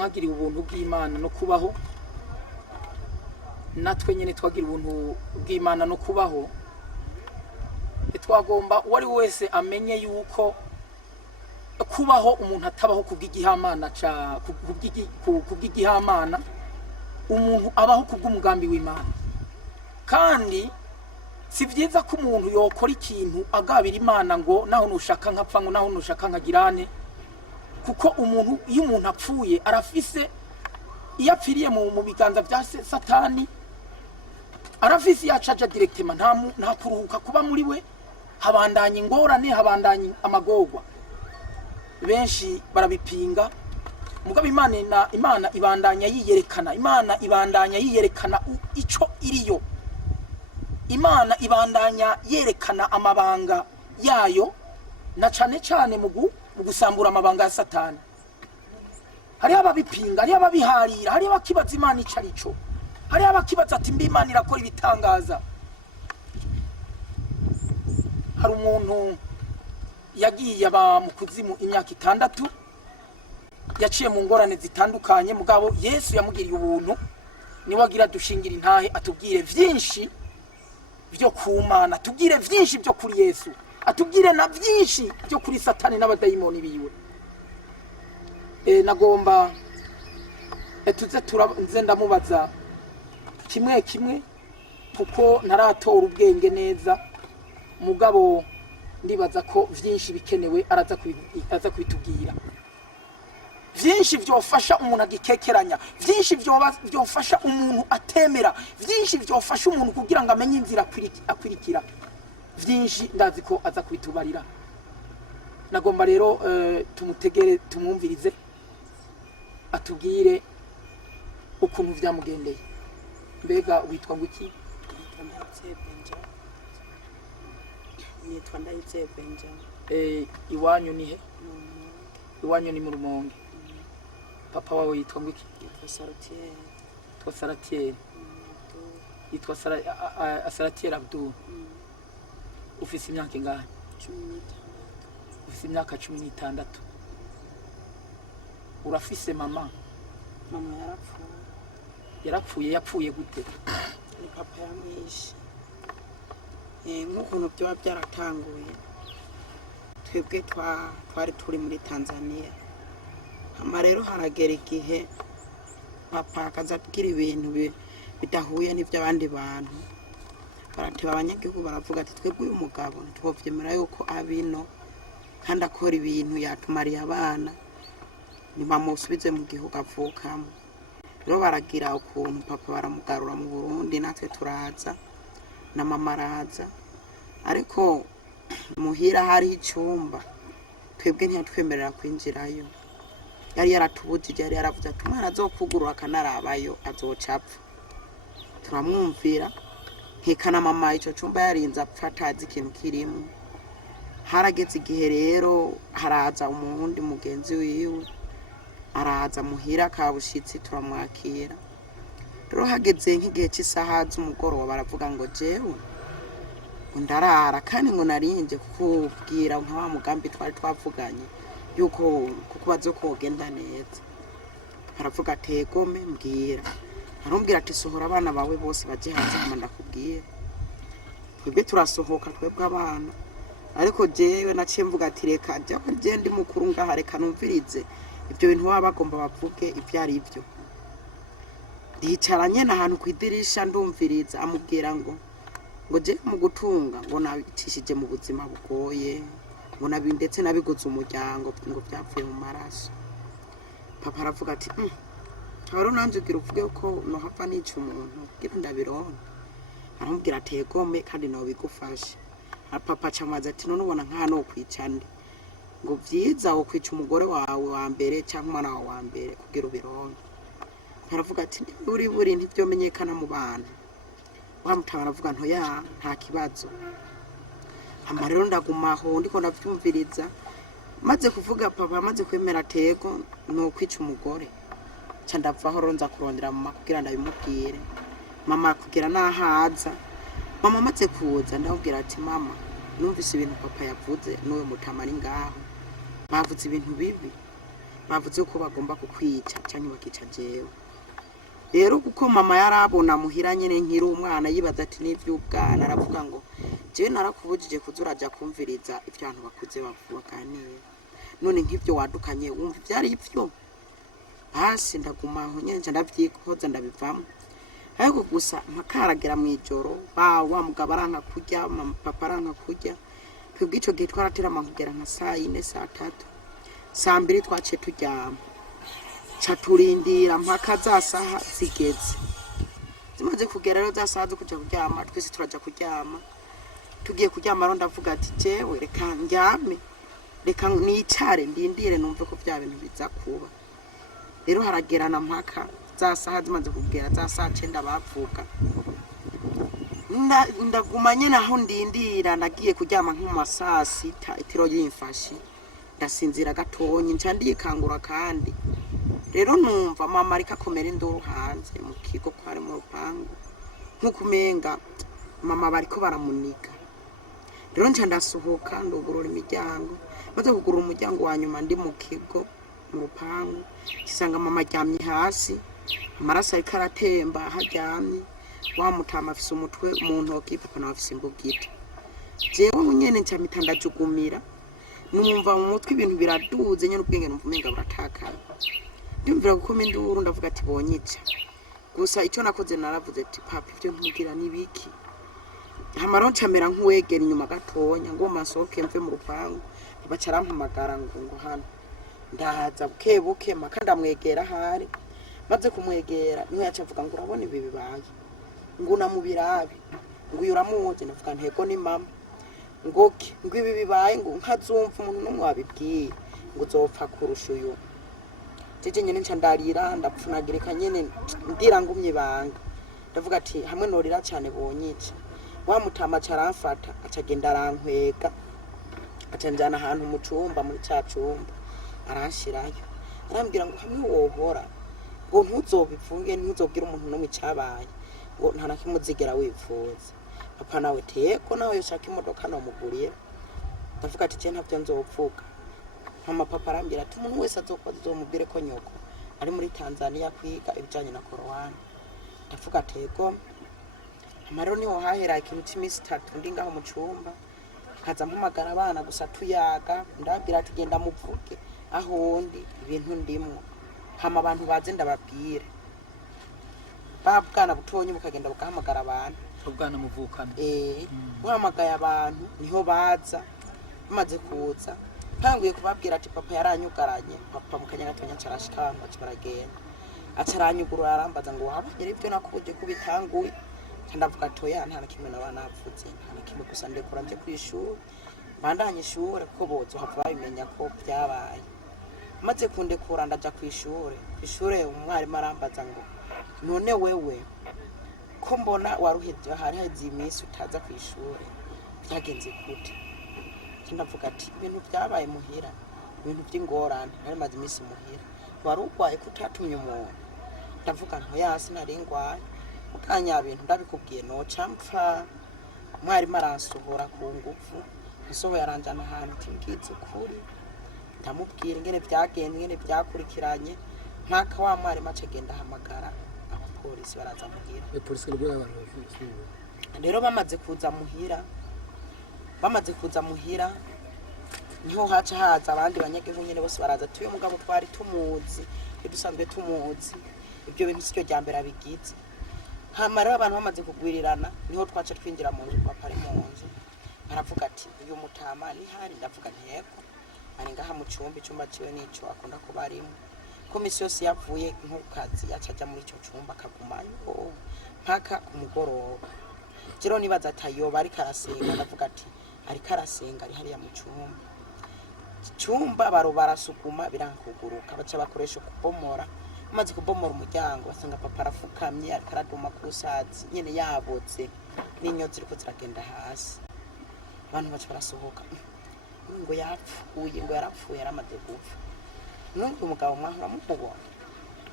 mwagiriye ubuntu bw'Imana no kubaho, natwe nyene twagira ubuntu bw'Imana no kubaho. Twagomba uwari wese amenye yuko kubaho umuntu atabaho kubw'igihamana kubw'igihamana, umuntu abaho kubw'umugambi w'Imana. Kandi si vyiza ko umuntu yokora ikintu agabira Imana ngo naho nushaka nkapfa, ngo naho nushaka nkagirane, kuko umuntu iyo umuntu apfuye arafise, iyo apfiriye mu biganza vya Satani arafise yacaja directement, nta kuruhuka kuba muri we, habandanya ingorane, habandanya amagorwa. Benshi barabipinga, mugabo Imana ibandanya yiyerekana, Imana ibandanya yiyerekana ico iriyo. Imana ibandanya yerekana amabanga yayo, na cane cane mu gusambura amabanga ya Satani. Hari ababipinga, hari ababiharira, hari abakibaza Imana icarico, hari abakibaza ati mbi Imana irakora ibitangaza. Hari umuntu yagiye aba mu kuzimu imyaka 6, yaciye mu ngorane zitandukanye, mugabo Yesu yamugiriye ubuntu, niwe agira dushingira intahe atubwire vyinshi byo kumana, atubwire vyinshi byo kuri Yesu, atubwire na vyinshi byo kuri Satani n'abadayimoni biwe. Nagomba tuze ndamubaza kimwe kimwe kuko ntaratora ubwenge neza, mugabo ndibaza ko vyinshi bikenewe araza kubitubwira. Vyinshi vyofasha umuntu agikekeranya, vyinshi vyofasha umuntu atemera, vyinshi vyofasha umuntu kugira ngo amenye inzira akwirikira, vyinshi ndazi ko aza kubitubarira. Nagomba rero tumutegere, tumwumvirize, atubwire ukuntu vyamugendeye. Mbega witwa nguki? Nitwa Ndayizevenja. Iwanyu ni he? Iwanyu ni mu Rumonge. Papa wawe yitwa nguki? Yitwa Saratier. Yitwa Saratier. Yitwa Saratier Abdul. Ufise imyaka ingahe? 16. Ufise imyaka 16. Urafise mama? Mama yarapfuye. Yarapfuye, yapfuye gute? Ni papa yamwishe. Nk'ukuntu byo byaratanguye, twebwe twari turi muri Tanzania. Hama rero haragera igihe papa akaza kugira ibintu bidahuye n'ibyo abandi bantu. Baratiba abanyagihugu baravuga ati twebwe uyu mugabo ntitwovyemera yuko abino kandi akora ibintu yatumariye abana, nibamusubize mu gihugu avukamo. Rero baragira ukuntu papa baramugarura mu Burundi, natwe turaza na mama araza, ariko muhira hari icyumba twebwe ntiyatwemerera kwinjirayo. Yari yaratubujije, yari yaravuze ati umwana azokugurura akanarabayo azocapfa. Turamwumvira, nkekana mama ico cyumba yarinze apfa atazi ikintu kirimo. Harageze igihe rero haraza umundi mugenzi wiwe, araza muhira kabushitsi, turamwakira. Rero hageze nk'igihe cy'isaha z'umugoroba baravuga ngo jewe ndarara, kandi ngo narinje kukubwira nka wa mugambi twari twavuganye yuko kuko bazokogenda neza. Baravuga tegome mbwira, arambwira ati sohora abana bawe bose baje hanze hama ndakubwira. Twebwe turasohoka twebwe abana, ariko jewe naciye mvuga ati reka jawe je ndi mukuru ngaha, reka numvirize ibyo bintu baba bagomba bavuge ibyo ari byo. Ndicaranye n'ahantu kwidirisha ndumviriza, amubwira ngo je mu gutunga ngo nabicishije mu buzima bugoye, ngo ndetse nabiguze umuryango ngo byapfuye mu maraso. Papa aravuga ati haro nanje ugira uvuge ko no hapfa nica umuntu kugira ndabironka. Aramubwira ati egome kandi nawe bigufashe. Papa cyamaze ati none ubona nka no kwicande ngo vyiza wo kwica umugore wawe wa mbere cyangwa umwana wawe wa mbere kugira ubironke. Aravuga ati buri ntibyo menyekana mu bantu. Wamutabara avuga nto ya nta kibazo. Hama rero ndagumaho ndiko ndavyumviriza, maze kuvuga papa maze kwemera tego no kwica umugore. Ca ndavaho ronza kurondera mama kugira ndabimubwire. Mama kugira nahaza, mama maze kuza ndabwira ati mama numvise ibintu papa yavuze n'uwo mutamari ngaho, bavuze ibintu bibi. bavuze ko bagomba kukwica cyangwa bakica jewe. Rero kuko mama yarabona muhira nyene nkiri umwana yibaza ati n'ivy'ubwana, aravuga ngo jewe narakubujije kuzuraja kumviriza ivyo abantu bakuze baganira, none nk'ivyo wadukanye wumva ivyari ivyo. Hasi ndaguma aho nyene ndavyikoza ndabivamo, ariko gusa mpakaragera mw'ijoro wa mugabo aranka kurya, mama papa aranka kurya. Twebwe ico gihe twaraterama kugera nka saa 4 saa 3 saa 2 twaciye turyama, ca turindira mpaka za saha zigeze. Zimaze kugera rero za saha zo kuja kuryama, twese turaja kuryama. Tugiye kuryama rero ndavuga ati jewe reka ndyame, reka nicare ndindire numve ko bya bintu biza kuba. Rero haragerana mpaka za saha zimaze kugera za saa 9 bavuga. Ndaguma nyene aho ndindira, nagiye kuryama nko mu masaa 6 itiro yimfashi, ndasinzira gatonyi nca ndikangura kandi. Rero numva mama ariko akomera induru hanze mu kigo kwari mu rupangu, nkukumenga mama bariko baramuniga. Rero nca ndasohoka ndugurura imiryango, maze kugurura umuryango wa nyuma ndi mu kigo mu rupangu, gisanga mama aryamye hasi, amaraso ariko aratemba haryamye, wa mutama afise umutwe mu ntoki, papa nawe afise imbugita. Jewe nyene nca mpita ndajugumira, numva mu mutwe ibintu biraduze nyene, ubwenge numva umenga buratakara. Ndumvira gukoma induru ndavuga ati bonyica. Gusa icyo nakoze naravuze ati papa ivyo ntugira nibiki. Hamaro ncamera nk'uwegera inyuma gatonya ngo masohoke mve mu rupangu, bacarampamagara ngo hano. Ndahaza bukebuke maka ndamwegera hari, maze kumwegera niho yaca avuga ngo urabona ibi bibaye, ngo namubirabe, ngo uramuzi. Ndavuga ntego ni mama, ngo ibi bibaye ngo nkazumva umuntu numwe wabibwiye ngo uzopfa kurusha uyu. Jeje nyene nca ndarira ndapfunagirika nyene ndira ngumye banga. Ndavuga ati hamwe norira cyane bonyica. Wa mutama caramfata acagenda arankwega, acanjana ahantu mu cumba muri ca cumba aranshirayo, arambwira ngo hamwe wohora ngo ntuzobivuge, ntuzobwira umuntu numwe cabaye, ngo nta nakimuzigera wifuza. Papa nawe teko nawe yoshaka imodoka nomugurira. Ndavuga ati je ntavyo nzopfuka. Mama papa arambira ati umuntu wese azomubwire ko nyoko ari muri Tanzania kwiga ibijanye na korowani. Ndavuga tego amaro niho hahera ikintu cy'imisi 3 ndi ngaho mu cumba, kaza mpamagara abana gusa tuyaga, ndabwira ati genda muvuge aho ndi ibintu ndimwo, hama abantu baze ndababwire. Babwana butonyi bukagenda bukahamagara abantu, ubwana muvukana muhamagaye abantu niho baza. Bamaze kuza panguye kubabwira ati papa yaranyugaranye. Papa mukanya gatonya carashikanga baragenda, acaranyugurura arambaza ngo wabagera ibyo nakubuje kubitanguye. Ndavuga toya nta nakimwe nabana apfutse, nta nakimwe gusa ndekura nje kwishura bandanye ishure ko bozo hava bimenya ko byabaye. Maze kundekura ndaja kwishura, ishure umwarimu arambaza ngo none wewe ko mbona waruhije hari hazi iminsi utaza kwishura byagenze gute? Ndavuga ati ibintu byabaye muhira, ibintu by'ingorane, nari maze iminsi muhira. Warugwaye kutatumye umuntu? Ndavuga nto yasi nari ngwaye, mukanya bintu ndabikubwiye no campfa. Mwarimu aransohora ku ngufu, nsohoye aranjana ahantu kimbwize kuri, ndamubwira ingene byagenze, ingene byakurikiranye. Mpaka wa mwarimu acagenda ahamagara abapolisi baraza muhira. Polisi rero abantu bafite. Rero bamaze kuza muhira niho haca haza abandi banyagihugu nyene bose baraza tuye mugabo twari tumuzi, dusanzwe tumuzi. Ibyo bintu sicyo ryambere abigize. Hama rero abantu bamaze kugwirirana niho twaca twinjira mu nzu, papa ari mu nzu. Baravuga ati uyu mutama ni hari. Ndavuga nteko ari ngaha mu cumba ciwe nico akunda kuba arimo. Komisiyo yose yavuye nkukazi yacaja muri ico cumba akagumayo mpaka umugoroba. Jero nibaza atayo bari karasenga. Ndavuga ati ari karasenga ari hariya mu cumba baro barasukuma birankuguruka, baca bakoresha kubomora. Maze kubomora umuryango basanga papa arafukamye ari karaduma ku rusazi nyene yabotse n'inyozi ziriko ziragenda hasi. Abantu baca barasohoka ngo yarapfuye yaramaze gupfa. Nubwo umugabo mwahora mukubona,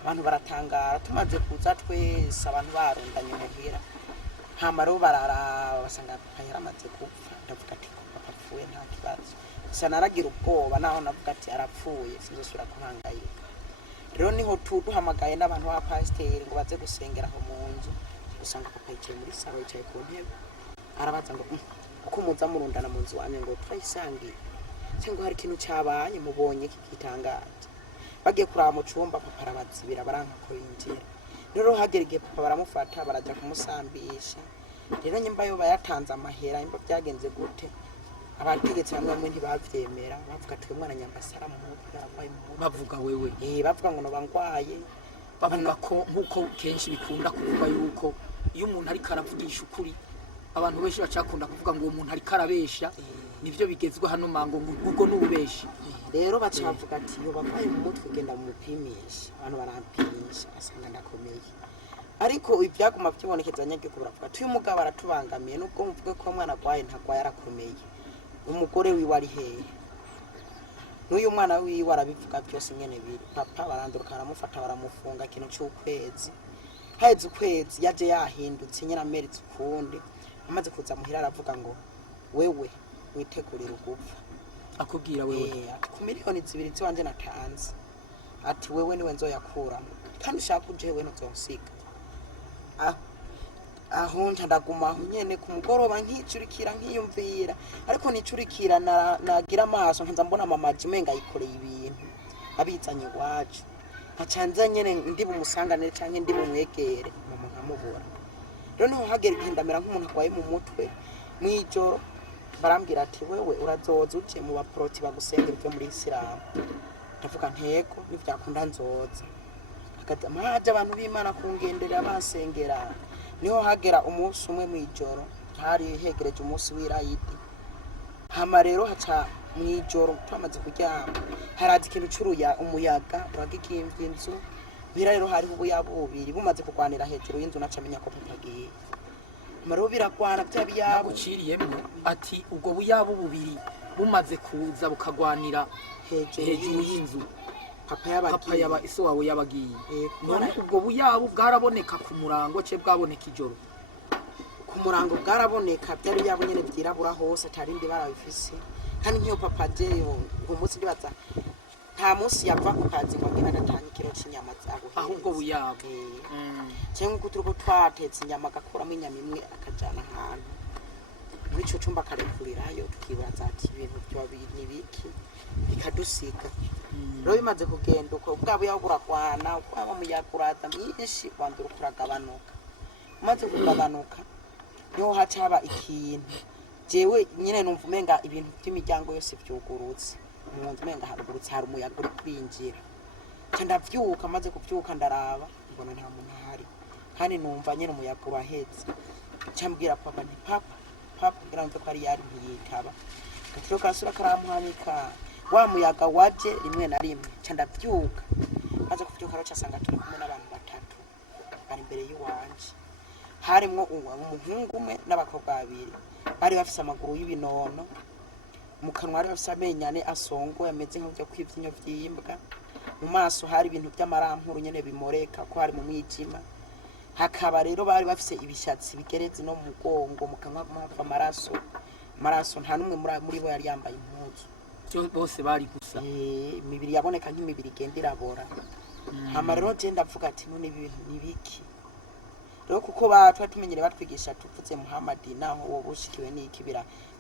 abantu baratangara. Tumaze kuza twese abantu barundanye muhira, hama rero barara basanga papa yaramaze gupfa. Ndavuga ati papa apfuye nta kibazo, gusa naragira ubwoba naho navuga ati arapfuye sinzosubira kuhangayika. Rero niho duhamagaye n'abantu ba pasiteri ngo baze gusengera aho mu nzu, usanga papa yicaye muri salo, yicaye ku ntebe arabaza ngo uko muza murundana mu nzu wanjye ngo turayisangiye cyangwa hari ikintu cyabaye mubonye kigitangaje. Bagiye kuraba mu cyumba papa arabazibira baranka ko yinjira. Rero hagera igihe papa baramufata barajya kumusambisha. Rero nyimba yo bayatanze amahera imba byagenze gute, abategetse bamwe ntibavyemera bavuga ati umwana nyambasara mu mutwe arabaye mu mutwe. bavuga wewe bavuga ngo no bangwaye, bavuga ko nkuko kenshi bikunda kuvuga yuko iyo umuntu ari karavugisha ukuri abantu benshi bacakunda kuvuga ngo umuntu ari karabesha, nivyo bigezwe hano mango ngo n'ubeshi. Rero bacavuga ati yo bavaye mu mutwe genda mu mupimisha, abantu barampimisha asanga ndakomeye. Ariko ibyaguma byibonekeza nyabyo kuburavuga ati uyu mugabo aratubangamiye nubwo mvuge ko mwana gwaye ntagwaye arakomeye. Umugore wiwe ari hehe n'uyu mwana wiwe arabivuga byose nyene biri. Papa baranduruka baramufata baramufunga ikintu cy'ukwezi. Haheze ukwezi yaje yahindutse nyina ameritse ukundi, amaze kuza muhira aravuga ngo wewe witegurira ugupfa. Akubwira wewe ati ku miliyoni 2 ziwanje natanze, ati wewe niwe nzoyakuramo kandi ushaka jewe nzosiga. Aho ndaguma nyene ku mugoroba nkicurikira nkiyumvira, ariko nicurikira nagira amaso nkanza mbona mama Jumenga yikoreye ibintu abizanye wacu, nkacanza nyene ndi bumusanganire canke ndi bumwegere mama nkamubura. Rero niho hagera ikindamira nk'umuntu akwaye mu mutwe mwijoro, barambwira ati wewe urazoza uje mu baproti bagusengera ivyo muri Islam. Ndavuga ntego nivyakunda nzoza. Akata maje abantu b'Imana kungenderera basengera. Niho hagera umunsi umwe mwijoro, hari hegereje umunsi w'irayidi. Hama rero haca mwijoro twamaze kuryama, harazi ikintu curuya umuyaga uragikimvye inzu. Bira rero hari ubuyabubiri bumaze kugwanira hejuru y'inzu nacamenya ko patagiye. Maro biragwana byabiyabo uciriyemo ati ubwo buyabu bubiri bumaze kuza bukagwanira hejuru y'inzu papa yaba iso wawe yabagiye. None ubwo buyabu bwaraboneka ku murango cye bwaboneka ijoro? Ku murango bwaraboneka, byari byabo nyene byirabura hose atarindi barabifise. Kandi nkiyo papa jeyo umunsi ndibaza nta munsi yava ku kazi ngo ngena gatanye kiro c'inyama zago ahubwo buyabu cyangwa kuturuko twatetse inyama gakuramo inyama imwe akajana ahantu muri ico cumba karekurirayo tukibaza ati ibintu byo nibiki bikadusiga. Rero bimaze kugenda uko bwabo yaguragwana kwaba muyaguraza myinshi kwandura kuragabanuka. Maze kugabanuka niho hacaba ikintu jewe nyine numva umenga ibintu by'imiryango yose byugurutse, umuntu umenga harugurutse hari umuyaga uri kwinjira. Ndavyuka, maze kuvyuka ndaraba mbona nta muntu ahari, kandi numva nyine umuyaga urahetse. Cyambwira papa nti papa ngira mve ko ari yari ntiyitaba. Gatiro kasura karamuhanika wa muyaga waje rimwe na rimwe. Ndavyuka, maze kuvyuka rero cyasanga turi kumwe n'abantu batatu bari imbere y'uwanje. Harimwo umuhungu umwe n'abakobwa babiri bari bafise amaguru y'ibinono, mu kanwa ari bafise amenyane asongo yameze nk'ubyo kwivyinyo vyimbwa. Mu maso hari ibintu by'amarampuru nyene bimoreka ko hari mu mwijima. Hakaba rero bari bafise ibishatsi bigeretse no mu mugongo, mu kanwa hava amaraso nta numwe muri bo yari yambaye impuzu, bose bari gusa imibiri yaboneka nk'imibiri igenda irabora. Hama rero je ndavuga ati none ibintu nibiki rero, kuko batwa tumenyere batwigisha tuvuze Muhammad naho wo bushikiwe n'iki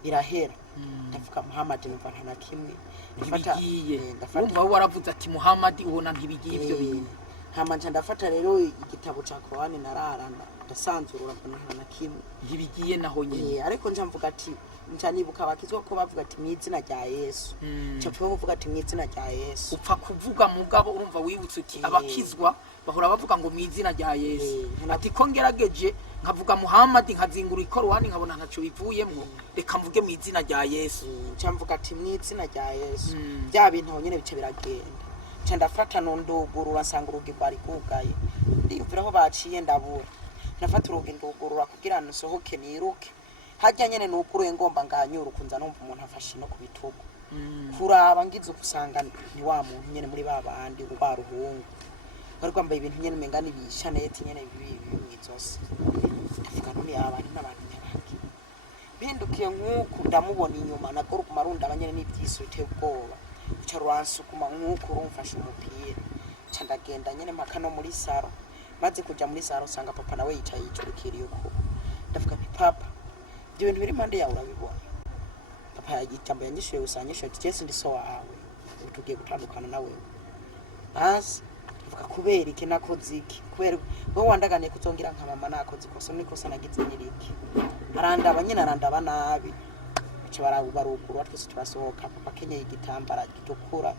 birahera. Ndavuga Muhammad numva nta nakimwe ndafata umva waravuze ati Muhammad ubona ntibigiye ibyo bintu. Hama ndafata rero igitabo ca Qur'ani nararana ndasanzurura mbona nta nakimwe ntibigiye naho nyine. Ariko njamvuga ati njanibuka bakizwa ko bavuga ati mu izina rya Yesu. Cyo tuvuga ati mu izina rya Yesu. Upfa kuvuga mugabo urumva wibutse uti abakizwa bahora bavuga ngo mu izina rya Yesu. Ati ko ngerageje nkavuga Muhammad nkazingura ikorwani nkabona ntaco bivuyemo, reka mvuge mu izina rya Yesu. Cyamvuga ati mu izina rya Yesu. Bya bintu aho nyene bice biragenda. Ndafata nondugurura nsanga urugi bari kugaye, ndimvira aho baciye ndabura. Ndafata urugi ndugurura kugira nsohoke niruke. Hajya nyene nukuruye ngomba nganyura kunza numva umuntu afashe no kubitugu. Kuraba ngize kusanga ni wa muntu nyene muri babandi ubaruhungu. Bari kwambaye ibintu nyene mengani bishanete nyene bibi mwizose. Ndavuga none abantu n'abantu nyabaki. bindukiye nk'uku ndamubona inyuma nagoro ku marundi abanyene n'ibyiso biteye ubwoba uca rwansukuma nk'uku urumfashe umupira ca ndagenda nyene mpaka no muri saro maze kuja muri saro usanga papa nawe yicaye yicurikiriye uko ndavuga nti papa ibyo bintu biri impande yawe urabibona papa yagitamba yanyishuye usanyishuye ati Jesse ndi so wawe tugiye gutandukana nawe basi vuga kubera iki nakoze iki kubera wowe wandaganiye kuzongira nka mama nakoze ikosa nikosa nagize nyiriki arandaba nyine arandaba nabi cyo baruguru twese turasohoka papa kenyeye igitambara gitukura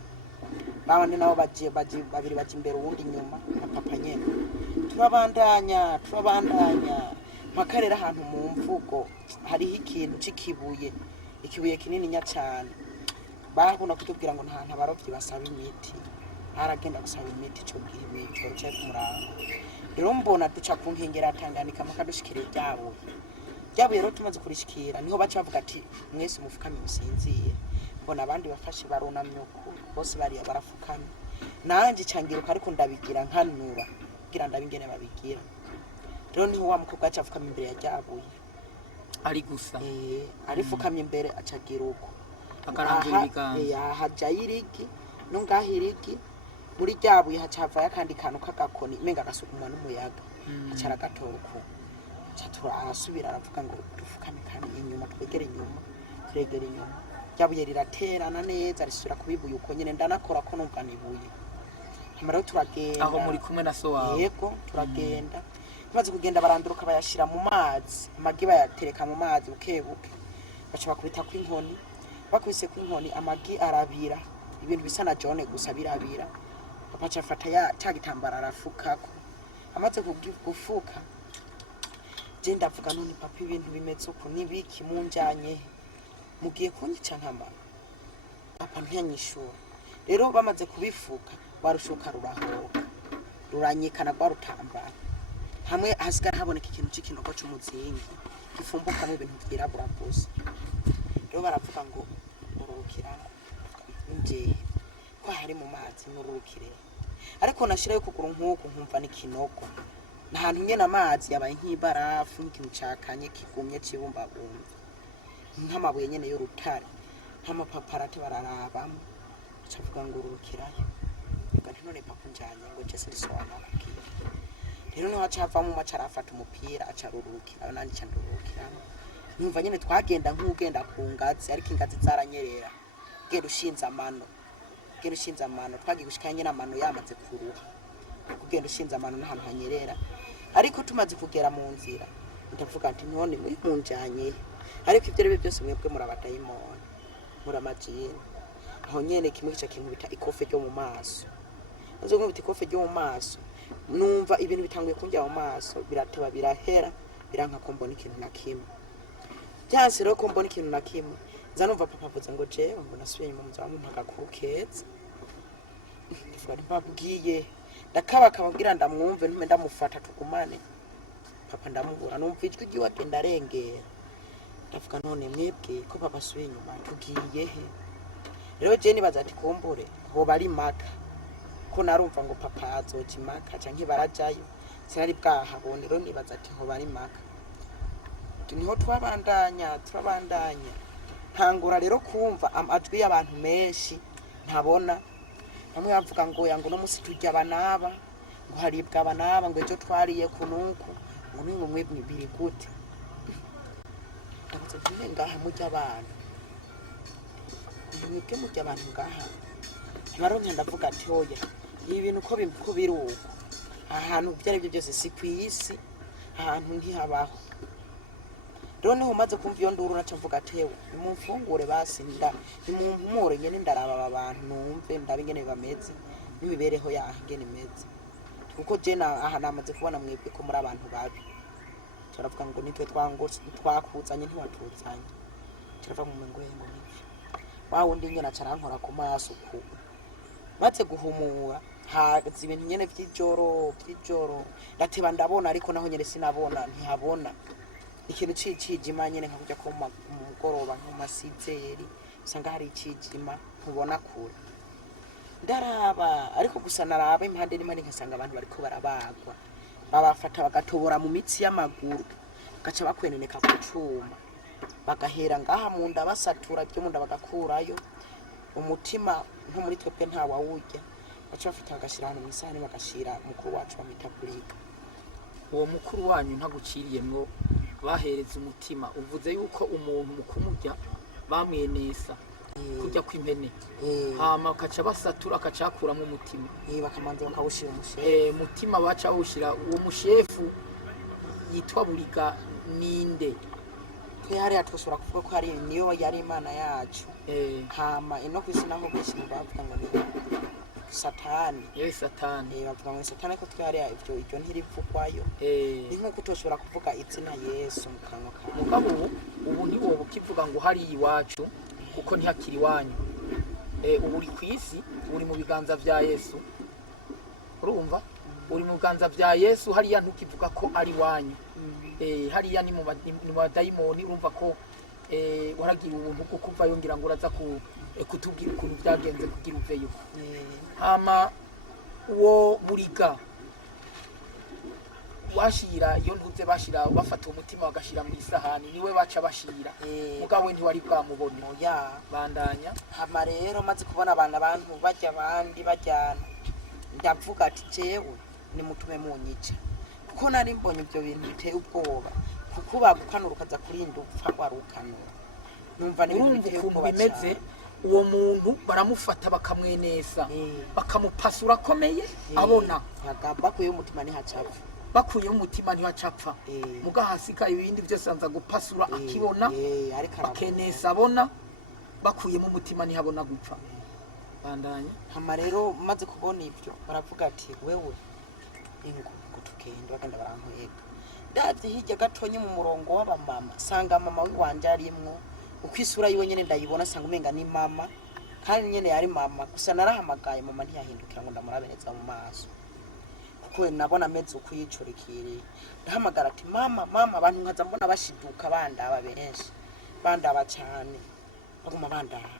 bawandi nabo bagiye babiri baje imbere uwundi nyuma na papa nyene turabandanya makarera ahantu mu mvugo hariho ikintu cikibuye ikibuye kinini nya cyane barabona kutubwira ngo nta barovyi basaba imiti aragenda gusaba imiti cyo gihe cyo cyo kumuranga rero mbona duca ku nkengera Tanganyika makadushikire ryabo rero tumaze kurishikira niho baca bavuga ati mwese mufukame musinziye mbona abandi bafashe barunamye uko bose bari barafukame nanje cangiruka ariko ndabigira nkanura kugira ndabingene babigira rero niho wa mukobwa aca afukama imbere ya ryabuye ari gusa arifukamye imbere acagira uko akarangira ibiganza haja yiriki no ngahiriki muri ryabuye hacava yakandi kantu kagakoni menga gasukuma n'umuyaga acara gatora uko catura arasubira aravuga ngo dufukame kandi inyuma twegere inyuma turegere inyuma ryabuye riraterana neza risubira kubibuye uko nyene ndanakora ko numva nibuye amara turagenda aho muri kumwe na so wawe yego turagenda maze kugenda baranduruka bayashira mu mazi amagi bayatereka mu mazi ukebuke baca bakubita ku inkoni bakubise ku inkoni amagi arabira ibintu bisa na jone gusa birabira papa cafata ya cagitambara arafukako amaze kufuka je ndavuga none papa ibintu bimeze uko nibiki munjanye mugiye kunyica nkama papa ntanyishura rero bamaze kubifuka barushuka rurahoka ruranyikana rwarutambara hamwe hasigara haboneka ikintu c'ikinogo c'umuzingi gifumbukamo ibintu byirabura gusa rero baravuga ngo ururukirana nje ko hari mu mazi n'ururukire ariko nashirayo kuguru nk'uko nkumva n'ikinogo nahantu nyene amazi yabaye nk'ibarafu n'ikintu cakanye kigumye cibumbabumba nk'amabuye nyene y'urutare nk'amapaparate bararabamo cavuga ngo ururukirayo kandi none papa njanye ngo Jesse risobanura kiki rero no acava mu macara afata umupira acarurukira nandi candurukira numva nyene twagenda nk'ugenda ku ngazi ariko ingazi zaranyerera genda ushinza amano twagiye gushika nyene amano yamaze kuruha kugenda ushinza amano n'ahantu hanyerera ariko tumaze kugera mu nzira ndavuga ati none muri munjanye ariko ivyo rebe byose mwebwe murabadayimoni muramajini aho nyene kimwe kica kinkubita ikofe ryo mu maso maze nkubita ikofe ryo mu maso numva ibintu bitanguye kunjya mu maso birateba birahera biranka ko mbona ikintu na kimwe byanse rero ko mbona ikintu na kimwe nza numva papa avuze ngo jewe mbona subiye mu nzu amumpaga kurukeza ndivuga ntibabwiye ndakabaka babwira ndamwumve ntume ndamufata tugumane papa ndamubura numva ijwi ry'uwagenda arengera ndavuga none mwebwe ko papa subiye inyuma tugiye he rero je nibaza ati kumbure ho bari maka ko narumva ngo papa azoja imaka canke barajayo sinari bwahabone rero nibaza ati ho bari maka niho turabandanya ntangura rero kumva amajwi y'abantu menshi ntabona bamwe bavuga ngo yango no musi tujya abanaba ngo haribwa abanaba ngo ejo twariye kunuku ngo ni umwe bibiri gute ndavuze nti ngaha mujya abantu mwebwe mujya abantu ngaha naronke ndavuga ati hoya ibi bintu ko biri uko ahantu byari byo byose si kwisi ahantu ntihabaho rero niho maze kumva iyo nduru nacavuga atewe nimumfungure basi nimumpumure nyene ndaraba abantu numve ndabingene bameze n'imibereho yaho ingene imeze kuko je aha namaze kubona mwebwe ko muri abantu babi turavuga ngo nitwe twakuzanye ntiwatuzanye turava mu ngo ngo niki wundi nyene acarankora ku maso ku maze guhumura hazi ibintu nyene vy'ijoro ndateba ndabona ariko naho nyene sinabona ntihabona ikintu cijima nyene nkakuja ko mu mugoroba nk'amasizeri usanga hari icijima nkubona kure ndaraba ariko gusa naraba impande n'imande nkasanga abantu bariko barabagwa babafata bagatobora mu mitsi y'amaguru gaca bakweneneka ku cuma bagahera ngaha mu nda basatura ibyo mu nda bagakurayo umutima nko muri twebwe nta wawurya baca bafita bagashyira ahantu mu isahani bagashyira mukuru wacu bamwita kuriga. uwo mukuru wanyu ntaguciriyemwo bahereza umutima uvuze yuko umuntu mu kumurya bamwenesa kurya kw'impene hama akaca basatura akaca yakuramo umutima bakamanza bakawushira umushefu umutima baca bawushira uwo mushefu yitwa Buriga ninde hariya twasubira kuvuga ko hari niyo yari imana yacu hama ino kwisi naho kwisi bavuga ngo ni satani satani bavuga ngo satani ko twari ibyo ntirivugwayo ni nkuko tushobora kuvuga izina Yesu mu kanwa kawe mugabo ubu ni wowe ukivuga ngo hari iwacu kuko ntihakiri iwanyu ubu uri ku isi uri mu biganza vya Yesu urumva uri mu biganza vya Yesu hariya ntukivuga ko ari iwanyu hariya ni mu badayimoni urumva ko waragira ubuntu bwo kuva yongera ngo uraza kutubwira ukuntu byagenze kugira uveyo hama uwo Buriga washira iyo ntuze bashira bafata umutima bagashira mu isahani niwe baca bashira mugabo ntiwari bwamubone bandanya hama rero maze kubona abantu bajya abandi bajyana ndavuga ati jewe ni mutume munyica kuko nari mbonye ibyo bintu biteye ubwoba kuko bagukanura ukaza kurinda upfa warukanura numva ni ibintu biteye ubwoba bimeze uwo muntu baramufata bakamwenesa bakamupasura akomeye abona bakuyeho umutima ntihacapfa bakuyeho umutima ntihacapfa mugahasika ibindi byose anza gupasura akibona akenesa abona bakuyemo umutima ntihabona gupfa bandanye hama rero maze kubona ibyo baravuga ati wewe ingo tugenda bagenda barankwega ndavye hirya gatonye mu murongo w'abamama sanga mama w'iwanje arimwo uko isura yiwe nyene ndayibona sanga umenga ni mama kandi nyene yari mama gusa narahamagaye mama ntiyahindukira ngo ndamurabeneza mu maso kuko nabona ameze uko yicurikiriye ndahamagara ati mama abantu nkaza mbona bashiduka bandaba benshi bandaba cyane baguma bandaba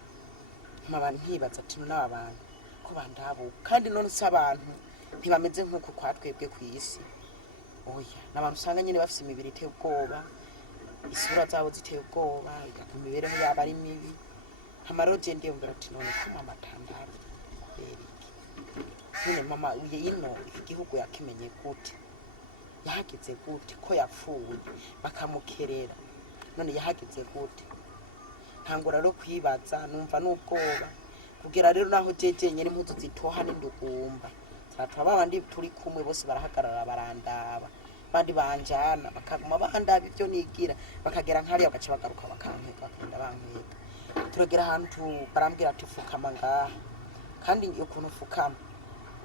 mama nkibaza ati n'abantu ko bandabo kandi none se abantu ntibameze nk'uko kwatwebwe ku isi oya n'abantu usanga nyine bafite imibiri iteye ubwoba isura zabo ziteye ubwoba imibereho yabo ari mibi hamaro je ndiyumvira ati none ko mama atandara nyine mama yino igihugu yakimenye gute yahageze gute ko yapfuye bakamukerera none yahageze gute ntangura rero kwibaza numva n'ubwoba kugera rero naho jeje nyene impuzu zitoha n'indugumba zatwa babandi turi kumwe bose barahagarara barandaba bandi banjana bakaguma bandaba ibyo nigira bakagera nkariya bagaca bagaruka bakankeka bakagenda bankeka turagera ahantu barambwira ati fukama ngaha kandi ukuntu ufukama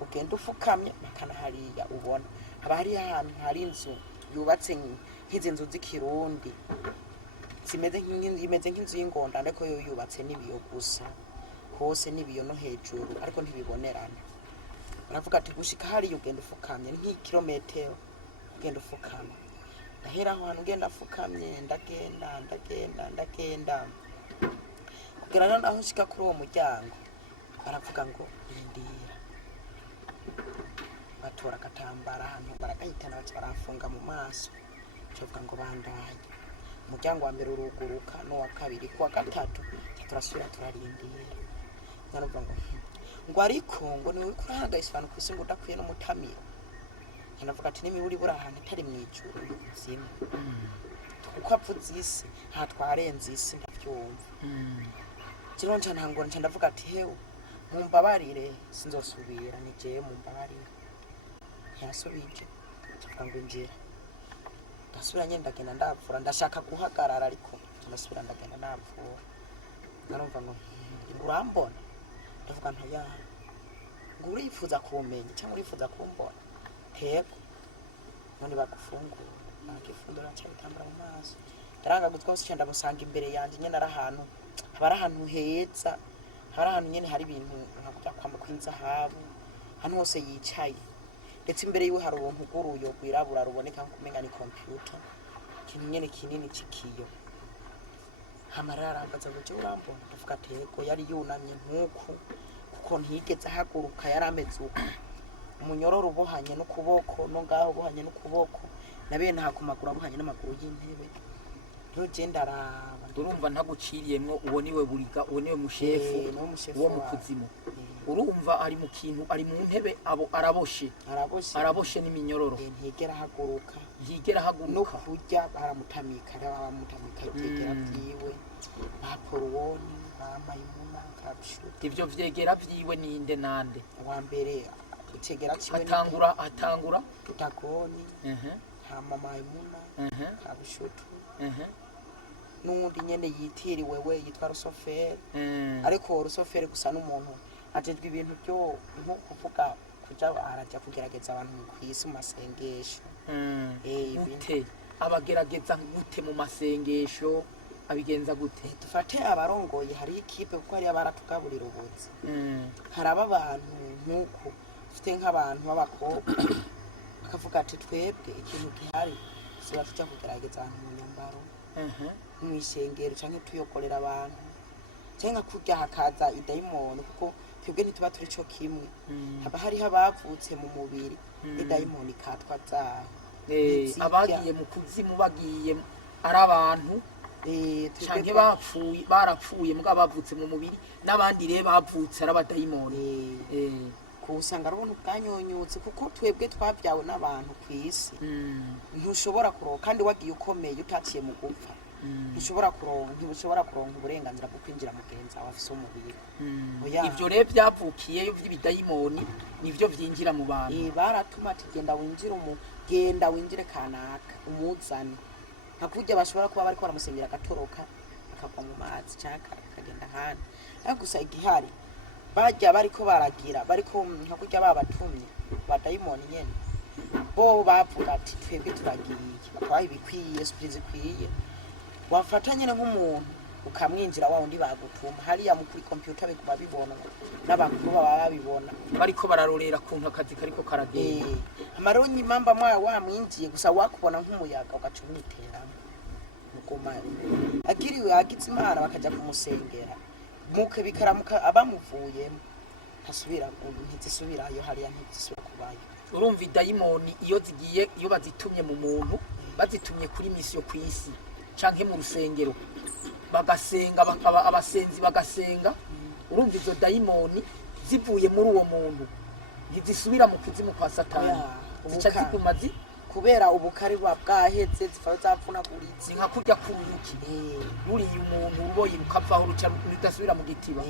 ugenda ufukamye bakana hariya ubona haba hari ahantu hari inzu yubatse nk'izi nzu z'ikirundi imeze nk'inzu y'ingonda ariko yo yubatse n'ibiyo gusa hose n'ibiyo no hejuru ariko ntibibonerana baravuga ati gushika hariya ugenda ufukamye nk'ikilometero ugenda ufukama ndahera aho hantu ugenda afukamye ndagenda kugera rero aho nshika kuri uwo muryango baravuga ngo rindira batora agatambara ahantu baragahitana baca barafunga mu maso bavuga ngo bandanye umuryango wa mbere uruguruka n'uwa kabiri kuwa gatatu turasubira turarindira naravuga ngo ariko ngo niwe kurahangayisa abantu kwisi ngo udakwiye n'umutamiro navuga ati n'imiburi buri ahantu itari mu ijuru y'ikuzimu kuko apfuze isi nta twarenze isi ndabyumva kiro ntangora ndavuga ati hewe mumbabarire sinzosubira ni jewe mumbabarire yasubije tuvuga ngo injira ndasubira nyine ndagenda ndapfura ndashaka guhagarara ariko ndasubira ndagenda ndapfura narumva ngo urambona ndavuga ntoya ngo urifuza kumenya cyangwa urifuza kumbona hego none bagufungura bakifundura cyabitambara mu maso daranga gutwa cyenda musanga imbere yanje nyene ari ahantu haba ari ahantu heza hari ahantu nyene hari ibintu nkakuja kwamba kw'inzahabu hano hose yicaye ndetse imbere yiwe hari ubuntu bw'uruyo rwirabura ruboneka nkumenga ni computer kintu nyene kinini cikiyo hamarara ambaza ngo je urambona ndavuga atego yari yunamye nkuko kuko ntigeze ahaguruka yari ameze uko umunyororo ubohanye n'ukuboko no ngaho ubohanye n'ukuboko nabiye nta kumaguru abuhanye n'amaguru y'intebe rugenda araba urumva ntaguciriyemwo uwo niwe buriga uwo niwe mushefu uwo mu kuzimu urumva ari mu kintu ari mu ntebe abo araboshe n'iminyororo ntigera haguruka no haguruka kurya baramutamika itegera byiwe baporowoni bamayimuna kabishuta ivyo vyegera vyiwe ninde nande wa mbere itegera kiwe atangura tutagoni hama mayimuna kabishuta n'undi nyene yitiriwe we yitwa rusoferi ariko rusoferi gusa n'umuntu ajejwe ibintu byo nko kuvuga kuja araja kugerageza abantu kwisi mu masengesho gute abagerageza gute mu masengesho abigenza gute dufate abarongoye hari ikipe kuko ari abaratugaburira ubuzi haraba abantu nkuko ufite nk'abantu b'abakobwa bakavuga ati twebwe ikintu gihari siba tuja kugerageza abantu mu nyambaro mu isengero canke tuyokorera abantu cyangwa kurya hakaza idayimoni kuko twebwe ntituba turi cyo kimwe haba hariho abavutse mu mubiri idayimoni katwa zaho abagiye mu kuzimu bagiye ari abantu canke barapfuye mbwa bavutse mu mubiri n'abandi rero bavutse ari abadayimoni kusanga rubona ubwanyonyutse kuko twebwe twabyawe n'abantu kwisi ntushobora kuronka kandi wagiye ukomeye utaciye mu gupfa ntushobora kuronka uburenganzira bwo kwinjira mu genza wafise umubiri ivyo rero byavukiyeyo vy'ibidayimoni nivyo vyinjira mu bantu baratuma ati genda winjire kanaka umuzane hakurya bashobora kuba bariko baramusengera agatoroka akagwa mu mazi cyangwa akagenda hano ariko gusa igihari bajya bariko baragira bariko hakurya babatumye badayimoni nyene bo bavuga ati twebwe turagiye bakwaye ibikwiye spirit ikwiye wafatanye nk'umuntu ukamwinjira wa undi bagutuma hariya mu kuri computer biguma bibona n'abakuru baba babibona bariko bararorera kuntu akazi kariko karagenda amaronyi mamba wa mwinjiye gusa wakubona nk'umuyaga ugacumiteramo mugoma agiriwe agize imana bakaja kumusengera muke bikaramuka abamuvuyemo hasubira ntizisubirayo hariya ntizisubira kubayo urumva idayimoni iyo bazitumye mu muntu bazitumye kuri misiyo kwisi canke mu rusengero bagasenga abasenzi bagasenga urumva izo dayimoni zivuye muri uwo muntu ntizisubira mu kuzimu kwa satani zica ziguma kubera ubukari bwaheze zifa zapfunaguritse nka kurya kuruki buriye umuntu uboye ukavaho ruca rudasubira mu gitiba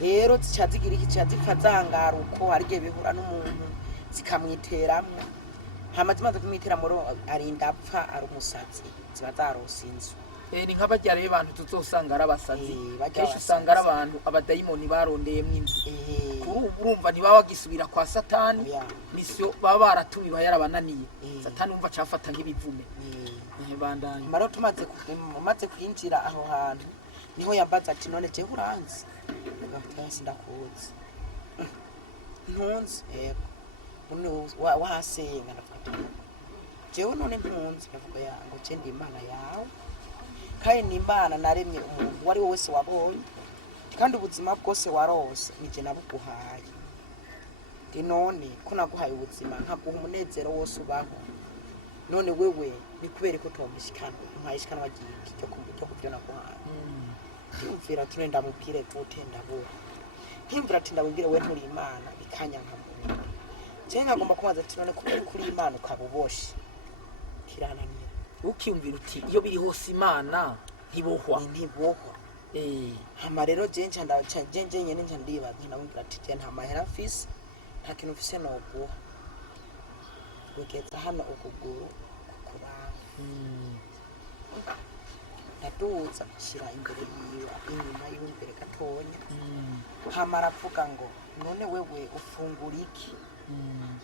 rero zica zigira iki zipfa zangaruko hari igihe bihura n'umuntu zikamwiteramwo hamaze maze kumwitera muri arinda apfa ari umusazi ziba zarose inzu ni nk'abajya rero abantu tuzosanga ari abasazi kenshi usanga ari abantu abadayimoni barondeyemo inzu urumva ntibaba bagisubira kwa satani misiyo baba baratumye iba yarabananiye satani wumva acafata nk'ibivume bandanye maro tumaze kwinjira aho hantu niho yambaza ati none jewe uranzi agafite sindakuzi ntunzi wasenga ndavuga jewe none ntunzi ndavuga yango je ndi imana yawe kandi ni imana naremye umuntu wari wese wabonye kandi ubuzima bwose warose nije nabuguhaye none ko naguhaye ubuzima nkaguha umunezero wose ubaho none wewe ni kubera ko tomishikana ntayishikana wagiye cyo kubyo naguhaye ndumvira turenda mubwire tutenda bo ndumvira ati ndabwire we nturi imana bikanya nkamuntu je nkagomba kumaza ati none kubera kuri imana ukabuboshe kirananiye ukiyumvira uti iyo biri hose imana ntibohwa hama rero jenje nyene nje ndibaza ndamubwira ati je nta mahera afise nta kintu mfise no guha wigeza hano ukuguru kukuraba ndaduza shira imbere yiwe inyuma y'imbere gatonya hama aravuga ngo none wewe ufungura iki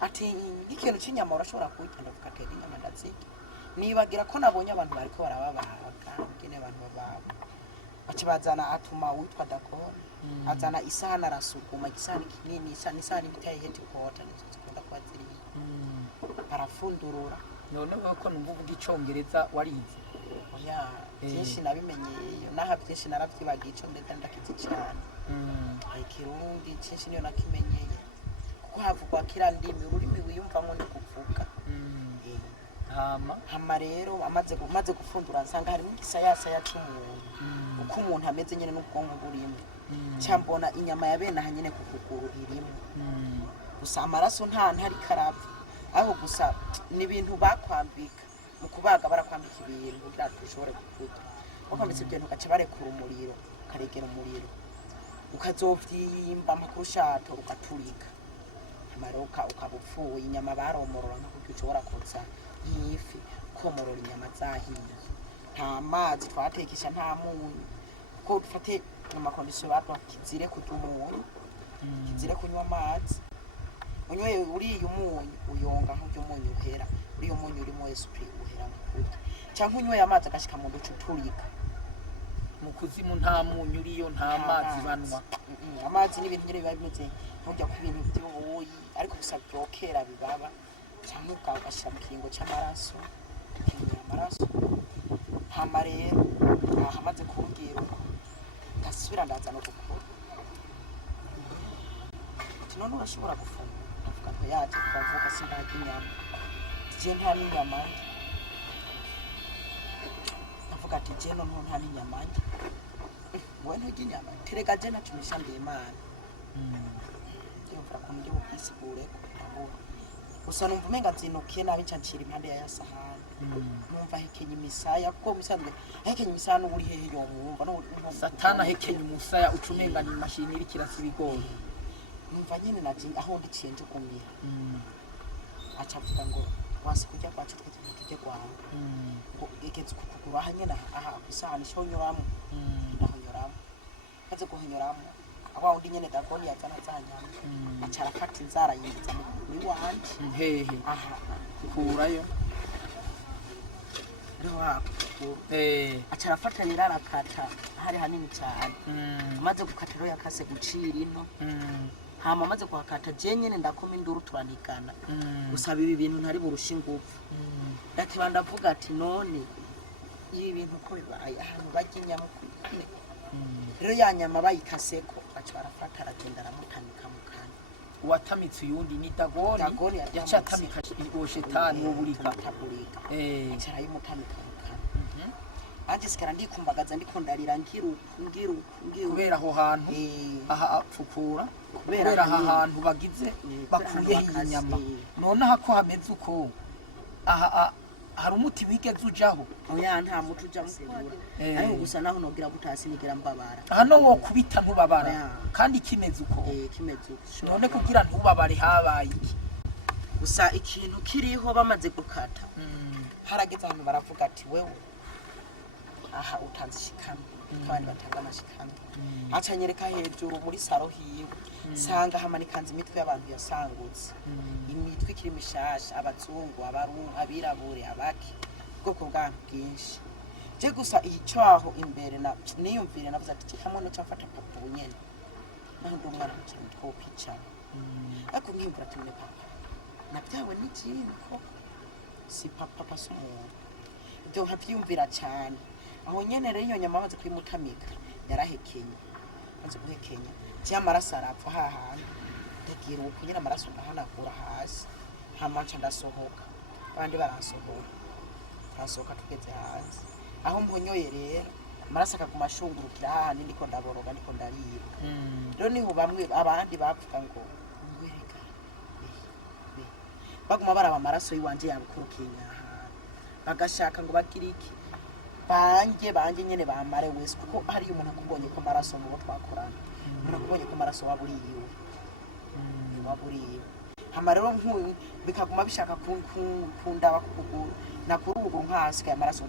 ati ikintu cy'inyama urashobora kurya ndavuga ati inyama ndazirya nibagira ko nabonye abantu bariko barababaga ngene abantu bababa ati bazana atuma witwa Dakon azana isana arasuguma isana kinini isana imitaye heti kota nizo zikunda kwa ziri barafundurura none ko numva uvuga icongereza warize oya byinshi nabimenyeye naha byinshi naravyibagiye ico ndetse ndakizi cyane ikirundi cyinshi niyo nakimenyeye kuko havugwa kira ndimi ururimi wiyumvamo ni kuvuga hama rero maze gufundura nsanga harimo igisayasaya c'umuntu uko umuntu ameze nyene n'ubwonko burimo cyambona inyama ya bene hanyene ku kuguru irimo gusa amaraso ntari karapfa aho gusa ni ibintu bakwambika mu kubaga barakwambika ibintu kugira ngo ushobore kukurya bakwambitse ibintu ugaca barekura umuriro ukaregera umuriro ukazovyimba amakurushato ugaturika amaroka ukabupfuye inyama baromorora nko kuko ushobora kotsa nk'ifi komorora inyama zahiye nta mazi twatekesha nta munyu ko dufate amakondisiyo batwakizire kurya umunyu kizire kunywa amazi unyoye uriye umunyu uyonga nk'uko umunyu uhera uriye umunyu urimo esprit uhera nk'uko cyangwa unyoye amazi agashika mu duce turika mu kuzimu nta munyu uriyo nta mazi banwa amazi n'ibintu nyine biba bimeze nk'ujya ku bintu by'ubuyi ariko gusa byokera bibaba cyangwa ugashyira mu kiringo cy'amaraso amaraso hama rero hamaze kumbwira uko ndasubira ndaza no gukora none urashobora gufungura ndavuga ngo yaje kubavuga sindaga inyama je nta n'inyama ndavuga ati je no nta n'inyama wowe nturya inyama terega je nacumisha ndimana yumva ko ndi bukisigure ko gusa numva umenga zinukiye nabi ncancira impande ya sahani numva hekenye imisaya kuko musanzwe hekenye imisaya n'uri hehe yo mwumva no satana hekenye umusaya ucumenga ni mashini iri kirasi bigori numva nyine naje aho ndiciye nje kumira aca avuga ngo wasi kujya kwacu tujye kwawe ngo igeze kukugura hanyene aha kusahani sho nyoramo ndahonyoramo kaze kuhonyoramo aho undi nyene dagoni yazana zanyama aca arafata inzara yinjiza mu wanje hehe aha kurayo aca arafata rero arakata hari hanini cyane amaze gukata rero yakase gucira ino hama amaze kuhakata je nyene ndakoma induru turandikana gusaba ibi bintu ntari burusha ingufu ndatiba ndavuga ati none ibi bintu ko bibaye ahantu barya inyama kwiye rero ya nyama bayikaseko baca barafata aragenda aramutamika mu kanwa uwatamitse uyundi ni dagoni yacatamika uwo shetani wo buriga acara yimutamika mu kanwa anje sikara ndikumbagaza ndikondarira ngiru kubera aho hantu aha apfukura kubera aha hantu bagize bakuye inyama none hako hameze uko aha hari umuti wigeze ujaho oya nta muti uja musegura ariko gusa naho nogira gutasi nigera mbabara hano wo kubita ntubabara kandi kimeze uko kimeze uko none kugira ntubabare habaye iki gusa ikintu kiriho bamaze gukata harageze abantu baravuga ati wewe aha utanze shikano kandi batanga amashikano aca nyereka hejuru muri saro hiwe sanga hamanikanze imitwe y'abantu yasangutse imitwe ikiri mishasha abazungu abirabure abaki bwoko bw'abantu bwinshi je gusa icyaho imbere na niyumvire navuze ati hamwe no cyafata papa bunyene naho ndo mwana cyane twopica ariko nkimbura ati ne papa nabyawe n'ikindi ko si papa pasumuntu ibyo nkabyumvira cyane aho nyene rero iyo nyama amaze kwimutamika yarahekenye maze guhekenya cyamaraso arapfa hahantu ndagira uko nyine amaraso ndahanagura hasi hamanca ndasohoka abandi barasohoka tugeze hanze aho mbonyoye rero amaraso akaguma ashungurukira hahandi ndiko ndaboroga ndiko ndariba rero niho bamwe abandi bavuga ngo ngwereka baguma baraba amaraso yiwanje yabukurukinya bagashaka ngo bagire iki banje nyene bamare wese kuko hari umuntu akubonye ko amaraso mu bo twakorana umuntu akubonye ko amaraso waburiye hama rero nk'uyu bikaguma bishaka kundaba kukuguru nakuri ubu nkasi kaya amaraso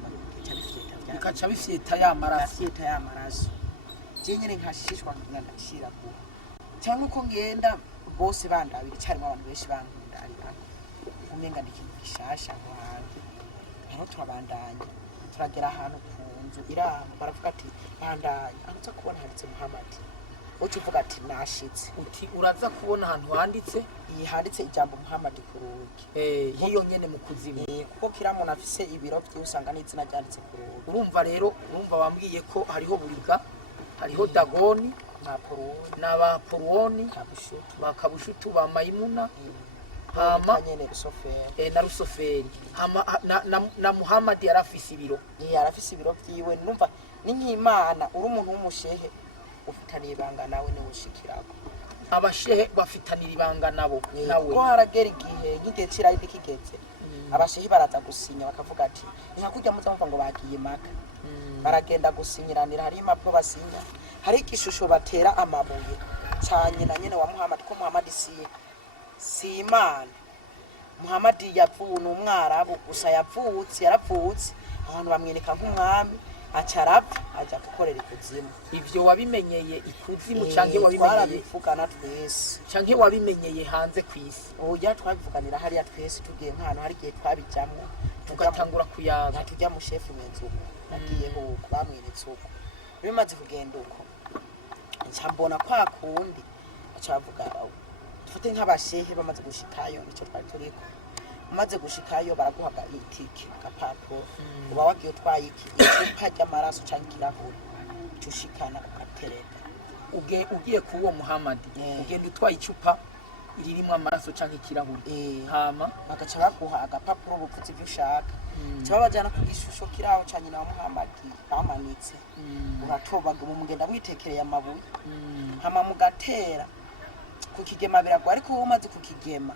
bikaca bifyeta ya maraso je nyene nkashishwa nkashira ku cyangwa uko ngenda bose bandabira cyarimo abantu benshi bankundarira umenga ndikintu gishasha hanze hano turabandanya turagera ahantu ku nzu iraho baravuga ati bandanya aza kubona handitse Muhammad uci uvuga ati nashitse uti uraza kubona ahantu handitse ijambo Muhammad ku rugi hiyo nyene mu kuzimu kuko kiramuntu afise ibiro by'usanga n'izina ryanditse ku rugi urumva wambwiye ko hariho buriga hariho dagoni na Poroni n'aba Poroni bakabushutu ba Mayimuna hama nyene rusoferi na rusoferi hama na Muhammad yarafise ibiro yarafise ibiro vyiwe numva ni nk'Imana uri umuntu w'umushehe ufitaniye ibanga nawe ne ushikirako abashehe bafitanira ibanga nabo nawe ko haragera igihe nk'igihe cirayidi kigeze abashehe baraza gusinya bakavuga ati ntihakurya muzamva ngo bagiye maka baragenda gusinyiranira hari impapuro basinya hari igishusho batera amabuye cyane na nyene wa Muhammad ko Muhammad si Imana Muhammad yapfuye umwarabu gusa yaravutse abantu bamwereka nk'umwami acarapfa aja gukorera ikuzimu ivyo wabimenyeye ikuzimu canke wabimenyeye bivugana twese canke wabimenyeye hanze kwisi oya twabivuganira hariya twese tugiye nk'ahantu hari igihe twabijamwo tugatangura kuyaga tujya mu chef mwenzuko nagiye huko bamweretse uko bimaze kugenda uko ncambona kwa kundi acavuga dufite nk'abashehe bamaze gushikayo nico twari turiko umaze gushikayo baraguhaga itike agapapuro uba wagiye utwaye icupa ry'amaraso canke ikirahure cushikana ugatereka ugiye kuwo Muhammad ugenda utwaye icupa iririmwe amaraso canke ikirahure hama bagaca baguha agapapuro bupfutse ivyo ushaka cababajana ku gishusho kiraho ca nyina wa Muhammad bamanitse uratobaga mu mugenda mwitekereye amabuye hama mugatera kukigema biragwa ariko wowe umaze kukigema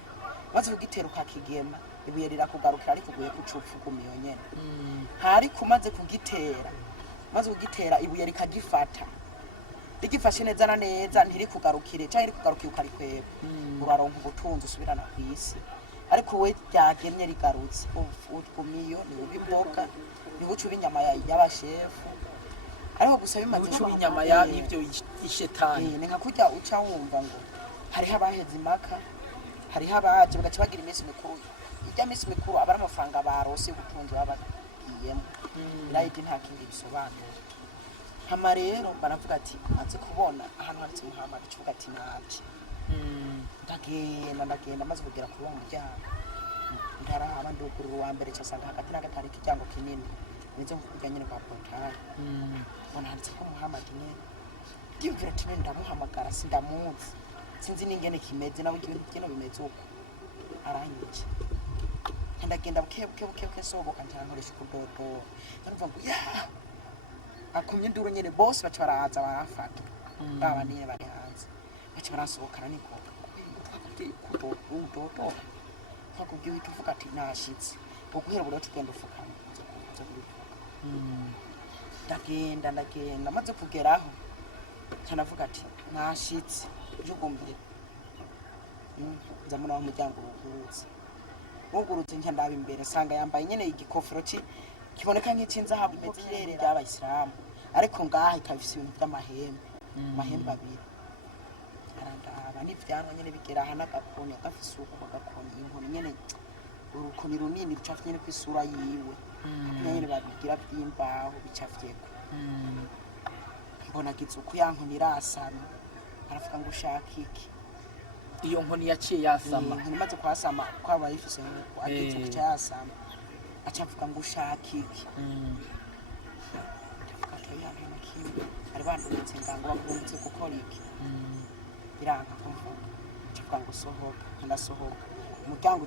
maze kugitera ukakigema ibuye rirakugarukira ariko uguye kucupfu gumiyo nyene hari kumaze kugitera maze kugitera ibuye rikagifata rigifashe neza na neza ntirikugarukire cyangwa rikugarukire ukarikweba uraronka ubutunzi usubirana ku isi ariko we ryagemye rigarutse ugumiyo ni ubimboga ni bucu binyama y'abashefu ariko gusa bimaze bucu binyama ya ivyo ishetani ni nka kurya uca wumva ngo hariho abaheze imaka hariho abaje bagaca bagira iminsi mikuru ijya minsi mikuru abari amafaranga barose ubutunzi babagiyemo rayidi nta kindi bisobanura hama rero baravuga ati maze kubona ahantu handitse Muhammad kivuga ati naje ndagenda maze kugera ku muryango ndaraba ndugurura wa mbere cyasanga hagati na gatari kijyango kinini nizo nkujya nyine kwa portal bona handitse ko Muhammad nyine ndimvira ati ndamuhamagara sindamuzi sinzi ningene kimeze nabo ibintu byino bimeze uko aranyice ndagenda buke soboka ntankoresha kudodo ndumva ngo ya akomye nduro nyene bose baca baraza barafata baba niye bari hanze baca barasohokana niko kudodo twakubwiye tuvuga ati nashitse ukuhera buri tugenda ufukana ndagenda maze kugeraho cyanavuga ati nashitse jugumbire zamuna wa muryango wugurutse nje ndaba imbere sanga yambaye nyene igikofero kiboneka nk'inzahabu imeze irere y'abayisilamu ariko ngaha ikabifise ibintu by'amahembe abiri arandaba n'ivyanwa nyene bigera aha n'agakoni agafise uko agakoni inkoni nyene urukoni runini rucafye nyene kw'isura yiwe nyene babigira vy'imbaho bicafyeko mbona gizuku yankoni irasama aravuga ngo ushaka iki iyo nkoni yaciye yasama nkoni maze kwasama kwabaye ifise ngo agize kuca yasama acavuga ngo ushaka iki ari bandurutse ngango bakurutse gukora iki biranka kumvuga acavuga ngo sohoka ndasohoka umuryango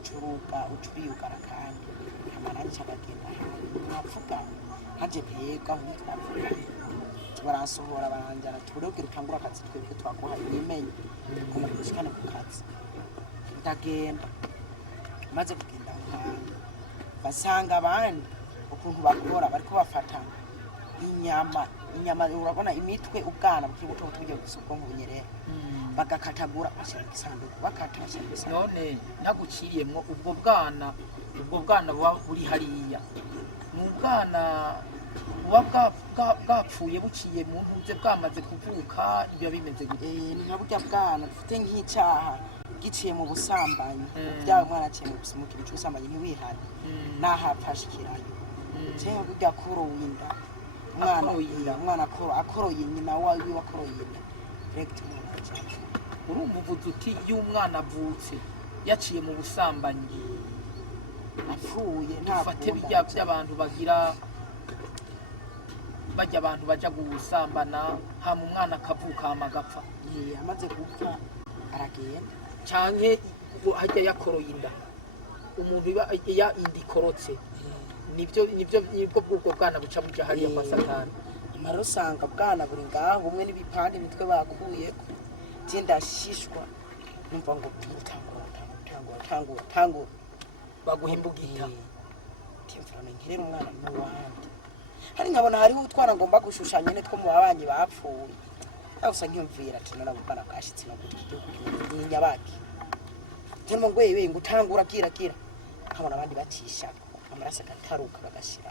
ucuriyugara kandi amarari cyagagenda nkavuga haje pega ntitwavuga barasohora baranjana turebwe rutangura akazi twebwe twaguhaye nimenye kumushikana ku kazi ndagenda maze kugenda ahantu basanga abandi ukuntu bakora bariko bafata inyama urabona imitwe ubwana bukibuto tujye gusubwo nk'ubunyerera bagakatagura ashaka isanduku bakatashya none naguciriyemwo ubwo bwana buba buri hariya n'ubwana buba bwapfuye buciye mu ntuze bwamaze kuvuka ibyo bimeze gute ni nka burya bwana dufite nk'icyaha giciye mu busambanyi byawe mwana aciye mu gusimukira cy'ubusambanyi ntiwihane nahapfashikirayo cyangwa burya koroye inda umwana akoroye nyina wawe wakoroye inda direct umwana cyane urumva uvuze uti iyo umwana avutse yaciye mu busambanyi apfuye ntafate bijya by'abantu bagira bajya abantu baja gusambana hama umwana akavuka hama agapfa amaze gupfa aragenda canke hajya yakoroye inda umuntu iya inda ikorotse nibwo bw'ubwo bwana buca buja hariya kwa Satani. mara usanga bwana buri ngaho bumwe n'ibipande mitwe bakuyeko ndashishwa numva ngo tangura baguhimbugita timfana nkirera umwana n'uwandi hari nkabona hariho utwana ngomba gushushanya ne two mu babanyi bapfuye gusa nkiyumvira ati narabukana bwashitse no n'inyabaki cyane ngo yewe ngo utangura kira nkabona abandi bacisha amaraso agataruka bagashira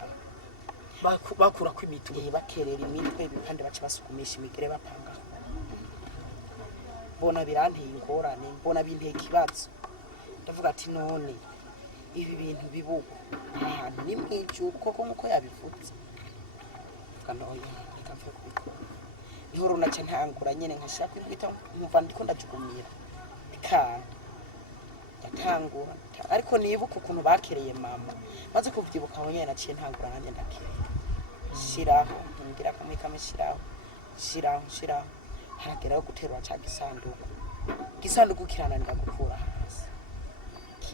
bakura ko imitwe bakerera imitwe ibipande baca basukumisha imigere bapanga mbona biranteye ingorane mbona binteye ikibazo ndavuga ati none ibi bintu bibuko ahantu ni mwijuru koko nkuko yabivutse kanoya ikapfa kubikora niho runaca ntangura nyene nkashaka kwita nkumva ndiko ndajugumira bikanga yatangura ariko nibuka ukuntu bakereye mama maze kuvyibuka aho nyene naciye ntangura nanjye ndakereye shiraho ngira kamwe shiraho harageraho guterura ca gisanduku kirananira gukura hasi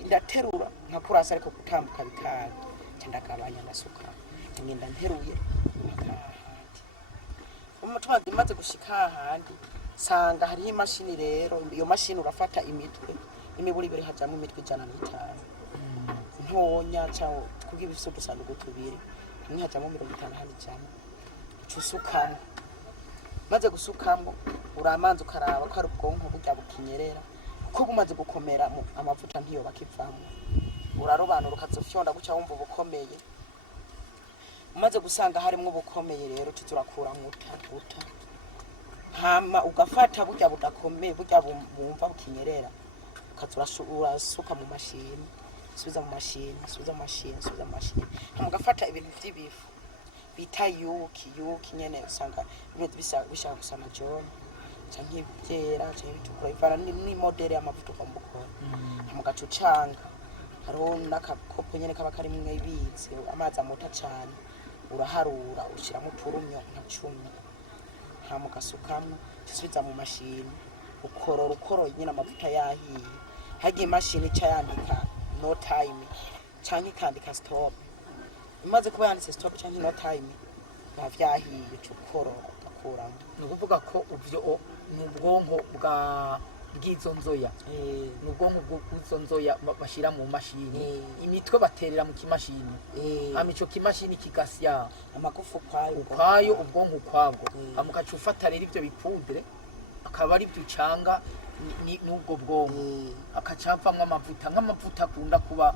ndaterura nkakurasa ariko gutambuka bikanga ndagabanya nasuka ngenda nteruye umutwa dimaze gushika ahandi sanga hari imashini rero iyo mashini urafata imitwe imiburi biri hajamwe imitwe 105 ntonya cyawo kugira ibisodo sanduku tubiri ni hajamwe 50 handi cyane cusukamo maze gusukamo uramanza ukaraba ko ari ubwonko burya bukinyerera ko bumaze gukomera amavuta ntiyo bakivamo urarobanura ukazofyonda guca wumva ubukomeye umaze gusanga harimo ubukomeye rero tuturakura muta hama ugafata burya budakomeye burya bumva bukinyerera ukazurasuka mu mashini subiza mu mashini hama ugafata ibintu by'ibifu bita yuki nyene usanga ibintu bishaka gusana jone canke byera canke bitukura ivana ni model y'amavuta kwa mukora hama gacucanga hariho n'akakopo nyene kaba kari mwe ibizi amazi amota cyane uraharura ushiramo turumyo nka 10 hama gasukamo tusubiza mu mashini ukoro nyene amavuta yahiye hagiye imashini cyandika no time canke kandika stop imaze kuba yanditse stop canke no time bavyahiye cukoro gakuramo nukuvuga ko uvyo n'ubwonko bw'izo nzoya n'ubwonko bw'izo nzoya bashira mu mashini imitwe baterera mu kimashini amico kimashini kigasya amagufu kwayo ubwonko kwabwo amukaca ufata rero ivyo bipudre akaba ari byo ucanga n'ubwo bwonko akacapamwe amavuta nk'amavuta akunda kuba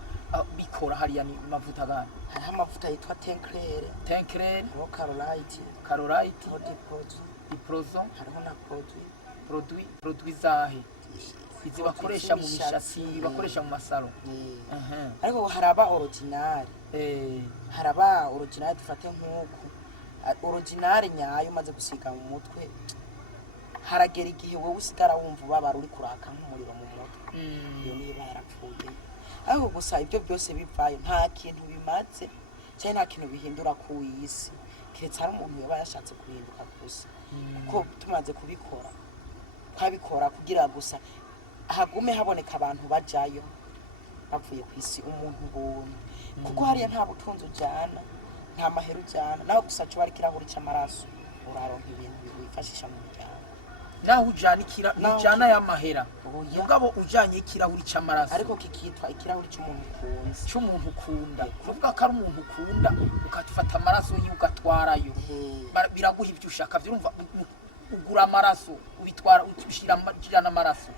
bikora hariya ni mavuta gani hari amavuta yitwa tencrere no carolite no diprozon hariho na produit zahe izi bakoresha mu mishatsi bakoresha mu masaro ariko haraba original dufate nk'uko original nyayo maze gusiga mu mutwe haragera igihe wowe usigara wumva ubabara uri kuraka nk'umuriro mu mutwe iyo niba yarapfuye ariko gusa ibyo byose bivayo nta kintu bimaze cyane nta kintu bihindura ku isi kiretse hari umuntu yaba yashatse kuhinduka gusa kuko tumaze kwabikora kugira gusa hagume haboneka abantu bajayo bavuye ku isi umuntu buntu kuko hariya nta butunzi ujyana nta mahera ujyana nawe gusa cyo bari kirahuri cy'amaraso uraronka ibintu bifashisha mu muryango naho ujana y'amahera mugabo ujanye ikirahuri c'amaraso ariko kikitwa ikirahuri c'umuntu ukunda kuvuga ko ari umuntu ukunda ukatufata amaraso y'ugatwarayo biraguha ivyo ushaka vyurumva ugura amaraso ubitwara ushira n'amaraso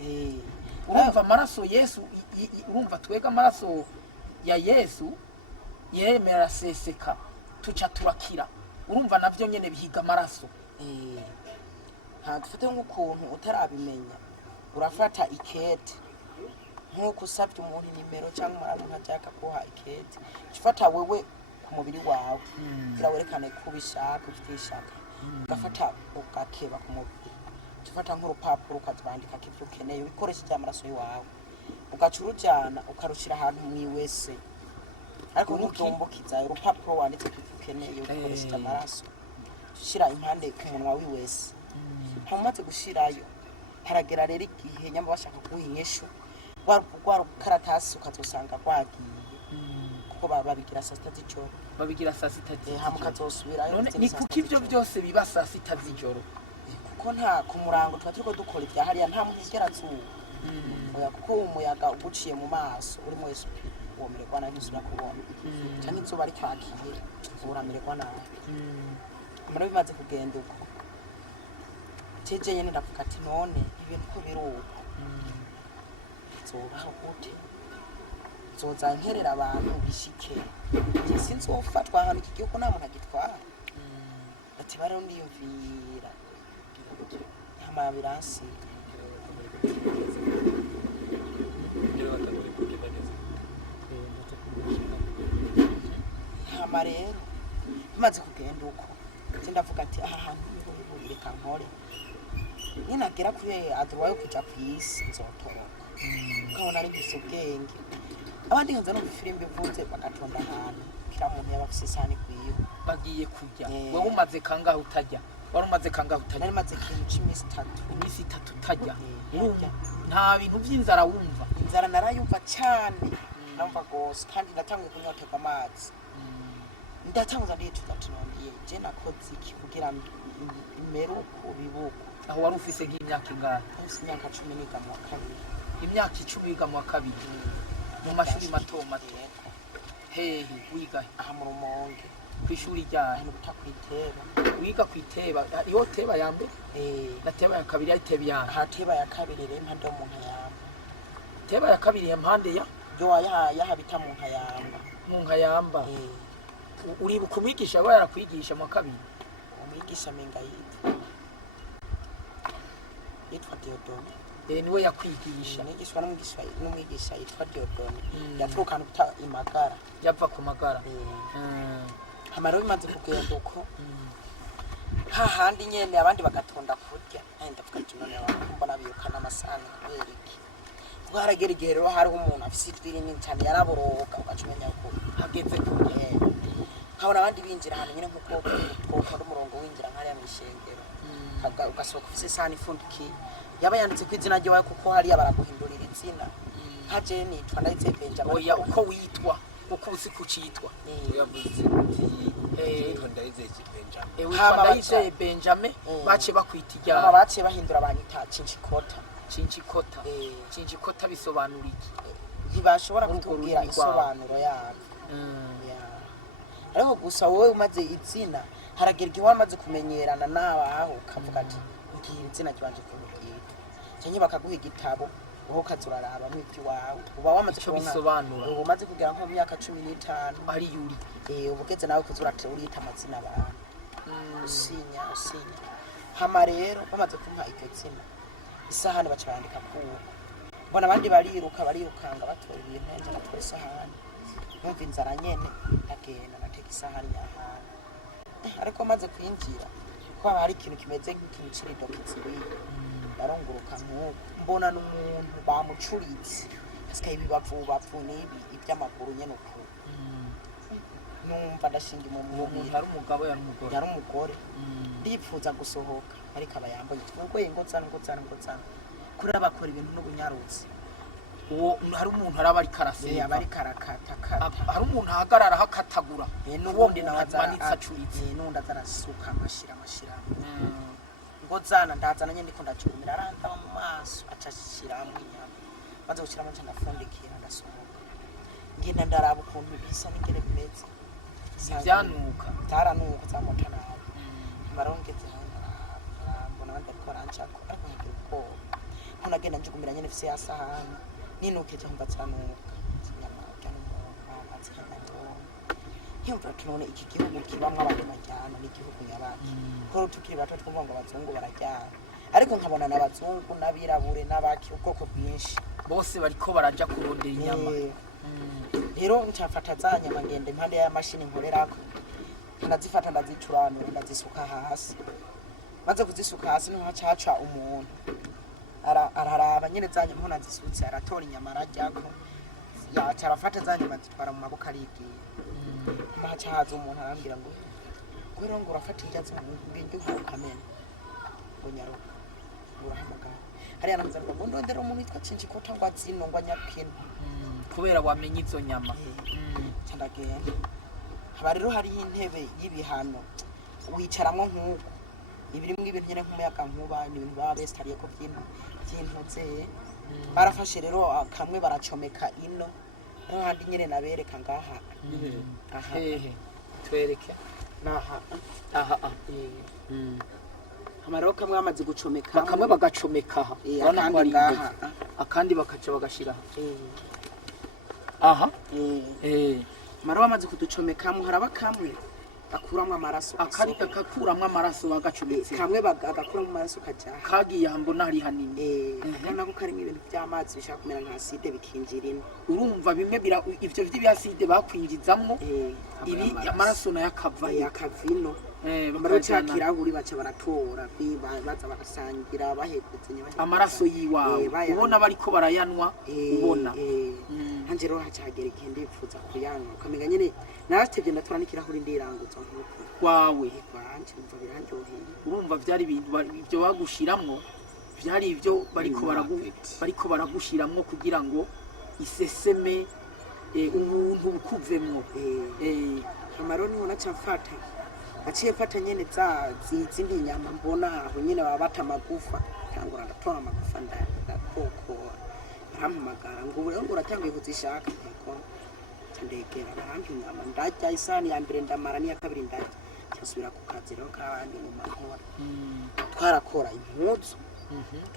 urumva amaraso Yesu urumva twega amaraso ya Yesu yemera seseka tuca turakira urumva navyo nyene bihiga amaraso dufite nk'ukuntu utarabimenya urafata ikete nk'uko usabye umuntu nimero cyangwa umuntu nkajyaka kuha ikete ufata wewe ku mubiri wawe kugira werekane ko ubishaka ufite ishaka ugafata ugakeba ku mubiri ufata nk'urupapuro ukazwandika ko ibyo ukeneye ubikoresheje amaraso yawe ugaca urujyana ukarushira ahantu mwiwese ariko ntudombokiza urupapuro wanditse ko ibyo ukeneye ubikoresheje amaraso ushira impande ku munwa wiwese hamaze gushirayo haragera rero igihe nyamba bashaka kuhinyesho rwa karatasi ukazosanga rwagiye kuko babigira saa sita z'ijoro babigira saa sita hama ukazosubirayo none ni kuko ivyo byose biba saa sita z'ijoro kuko nta ku murango tuba turiko dukora ibya hariya nta muntu yigera azuba oya kuko umuyaga uguciye mu maso urimo wese womererwa nabi usubira kubona cyane izuba rikwakiye uramererwa nabi amara bimaze kugenda uko jeje nyene ndavuga ati none ibintu ko biruko zobaho gute zoza nkerera abantu bishike je sinzofatwa hano iki gihugu nta muntu agitwara ati bare ndiyumvira hama biransi hama rero bimaze kugenda uko je ndavuga ati aha hantu niho reka nkore ninagera kuri adroit yo kuja kwisi nzotoroka nkabona ari bise ubwenge abandi hanze no filime bivunze bagatonda ahantu kira muntu yabafise isani kwiyo bagiye kujya wewe umaze kangahe utajya wari umaze kangahe utajya nari maze ikintu c'imisi 3 imisi 3 utajya nta bintu vy'inzara wumva inzara narayumva cyane numva gose kandi ndatanguye kunyoterwa amazi ndatanguza ndicuza tunoniye je nakoze iki kugira imeruko bibuko aho wari ufise nk'imyaka ingahe imyaka 10 niga mu kabiri imyaka 10 wiga mu kabiri mu mashuri mato mato hehe wiga aha mu Rumonge kwishuri ryahe utakwiteba wiga kwiteba iyo teba yambe na teba ya kabiri ayiteba ya aha teba ya kabiri rero mpande mu nkayamba teba ya kabiri ya mpande ya yo ya habita mu nkayamba uri kumwigisha aba yarakwigisha mu kabiri umwigisha menga yitwa Diodone niwe yakwigisha nigishwa n'umwigisha yitwa Diodone yaturukana uta imagara yava ku magara hamaro bimaze kugenda uko hahandi nyene abandi bagatonda kurya ndavuga ati none mbona biyukana amasana kubera iki bwaragera igihe rero hariho umuntu afise idwiri nini cyane yaraboroka ugacumenya uko hageze kurya habona abandi binjira hano nyine nkuko ukora umurongo winjira nkariya mu ishengero ugasohoka ufise isani ifundikiye yaba yanditse ku izina ryawe kuko hariya baraguhindurira izina nka je nitwa ndahise Benjamin oya uko witwa uko uzi kucitwa yavuze ati ndahise Benjamin hama ndahise Benjamin bace bakwita ijyana hama bace bahindura abanyita Cinchikota bisobanura iki ntibashobora kutubwira isobanuro yabo ariko gusa wowe umaze izina haragera igihe wamaze kumenyerana n'abaho ukavuga ati ngiye izina ryanje kumubwira cyane bakaguha igitabo uho kazuraraba mu iwawe uba wamaze kubisobanura ubu umaze kugera nko mu myaka 15 ari yuri ubugeze nawe kuzurate urita amazina abantu usinya hama rero bamaze kumpa iryo zina isahani bacandika kuko mbona abandi barirukanga batora ibintu nje natora isahani numva inzara nyene ndagenda nateka isahani y'ahana ariko maze kwinjira ko hari ikintu kimeze nk'ikintu cy'idokitsi yaronguruka nk'uko mbona n'umuntu bamucuritse asikaye bibavu n'ibi iby'amaguru nyene uko numva ndashinga umuntu hari umugabo yari umugore ndipfuza gusohoka ariko abayamboye twugoye ngozana kuri abakora ibintu n'ubunyaruzi uwo hari umuntu araba ari karaseye abari karakata hari umuntu ahagarara hakatagura n'ubundi nawe azamanitse acuritse n'undi azarasuka amashira ngozana ndazana nyene ndiko ndacumira aranda mu maso acashiramo inyama maze gushiramo nca ndafundikira ndasohoka ngenda ndaraba ukuntu bisa n'ingene bimeze ivyanuka zaranuka zamota nabi marongeze mbona ndakora nchako ariko ngira ubwoba nagenda njugumira nyene fise yasahani ninukeje humva cyanuka nyama cyane amazi hano yumva tunone iki gihugu kibamwe abantu bajyana n'igihugu nyabaki ko tukiri bato twumva ngo abazungu barajyana ariko nkabona n'abazungu n'abirabure n'abaki ubwoko bwinshi bose bariko baraja kurondera inyama rero ncafata za nyama ngende impande ya mashini nkorerako ndazifata ndazicuranura ndazisuka hasi maze kuzisuka hasi niho hacaca umuntu araraba nyene za nyama nazisutse aratora inyama arajyako yaca arafata za nyama zitwara mu maboko arigiye maca haza umuntu arambwira ngo rero ngo urafata injyazi ngende ukamena ngo nyaruka urahamagara hariya navuze ngo ndondera umuntu yitwa Cinjikota ngo azino ngo anyakino kubera wamenye izo nyama cyandagenda haba rero hari intebe y'ibihano wicaramo nk'uko ibirimo ibintu nyine nk'umuyaga nkuba n'ibintu baba besitariye ko by'intuze barafashe rero kamwe baracomeka ino rero handi nyine nabereka ngaha aha twereke naha aha amarero kamwe bamaze gucomeka kamwe bagacomeka aha urabona ko ari ngaha akandi bakaca bagashira aha amarero bamaze kuducomekamo haraba kamwe gakuramwe amaraso akari gakuramwe amaraso bagacometse kamwe bagakuramwe amaraso kajya kagiye mbona hari hanini nako karimo ibintu by'amazi bishaka kumera nka acide bikinjira ino urumva bimwe ivyo vy'ibiyaside bakwinjizamwo ibi amaraso nayo yakavino bamara cyakirahuri baca baratora baza bagasangira bahekutse amaraso yiwawe ubona bariko barayanwa ubona hanje rero hacagera ikindi ipfuza kuyanwa ukamenya nyine naratevye ndatora n'ikirahuri ndirangutsa nk'uko wawe kwanje umva biranjoheye urumva vyari ibintu ivyo bagushiramwo vyari ivyo bariko baragushiramwo kugira ngo iseseme ubuntu bukuvemwo amaro niho nacamfata aciye fata nyene zindi nyama mbona aho nyene baba bata amagufa tangura ndatora amagufa ndakokora arampamagara ngo rero ngo uratangiye kuzishaka nteko ndegera arampi nyama ndarya isani ya mbere ndamara niya kabiri ndarya cyasubira ku kazi rero kabandi mu mahora twarakora impuzu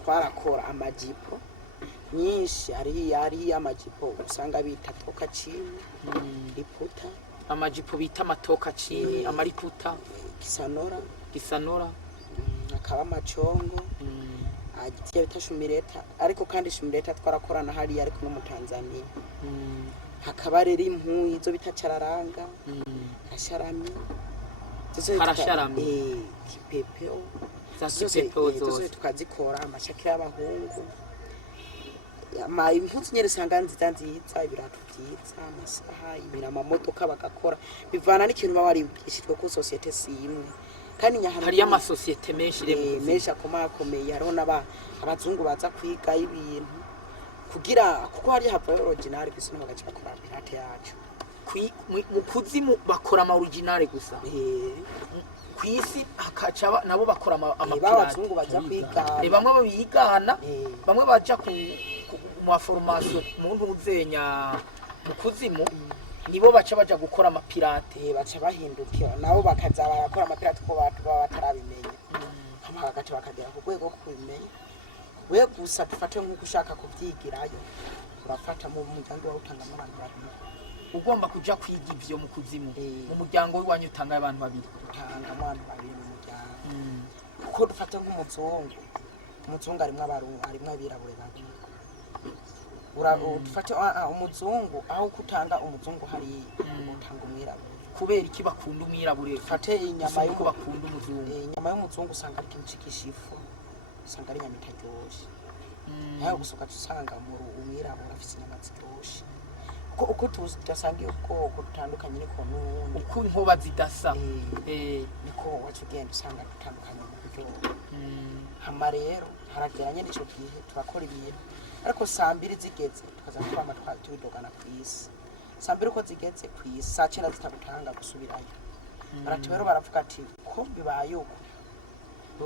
twarakora amajipo nyinshi ari amajipo usanga bita toka chini liputa amajipo bita amatoka chini amarikuta gisanora akaba amacongo agiye bita shumireta ariko kandi shumireta twarakorana hari ariko no mu Tanzania hakaba rero impu izo bita cararanga asharami harasharami kipepeo zose tukazikora amashakira y'abahungu impuzu nyere sanga nziza ibirato byiza amasaha ibirama modoka bagakora bivana n'ikintu baba waribwishijwe ko societe simwe kandi nyahano hari amasosiyete menshi akomakomeye hariho abazungu baza kwiga ibintu kugira kuko hari hava original gusa n'abagace bakora pirate yacu mu kuzimu bakora ama original gusa kwisi hakaca nabo bakora amapirate abazungu baza kwiga bamwe babigana bamwe baja ku formation mu ntuzenya mu kuzimu nibo baca baja gukora amapirate baca bahindukira nabo bakaza barakora amapirate ko batarabimenya hagaca bakagera ku rwego ko kubimenya we gusa dufate nk'uko ushaka kubyigirayo urafata mu muryango wawe utangamo abantu babiri ugomba kuja kwiga ivyo mu kuzimu mu muryango w'iwanyu utanga abantu babiri utangamo abantu babiri mu muryango kuko dufate nk'umuzungu arimwo abirabure babiri dufate umuzungu aho kutanga umuzungu hari utanga umwirabure kubera iki bakunda umwirabure fate inyama yuko bakunda umuzungu inyama y'umuzungu usanga ari ikintu cikishifu usanga ari inyama itaryoshe nawe gusoka usanga mu umwirabure afite inyama ziryoshe uko tudasanga iyo bwoko dutandukanye niko n'ubundi uko inkoba zidasa niko wacu ugenda usanga dutandukanye mu buryo hama rero harageranye n'ico gihe turakora ibintu ariko sambiri zigeze tukaza twama twidogana ku isi sambiri uko zigeze ku isi saa 9 zitabutanga gusubirayo baratubero baravuga ati ko bibaye uko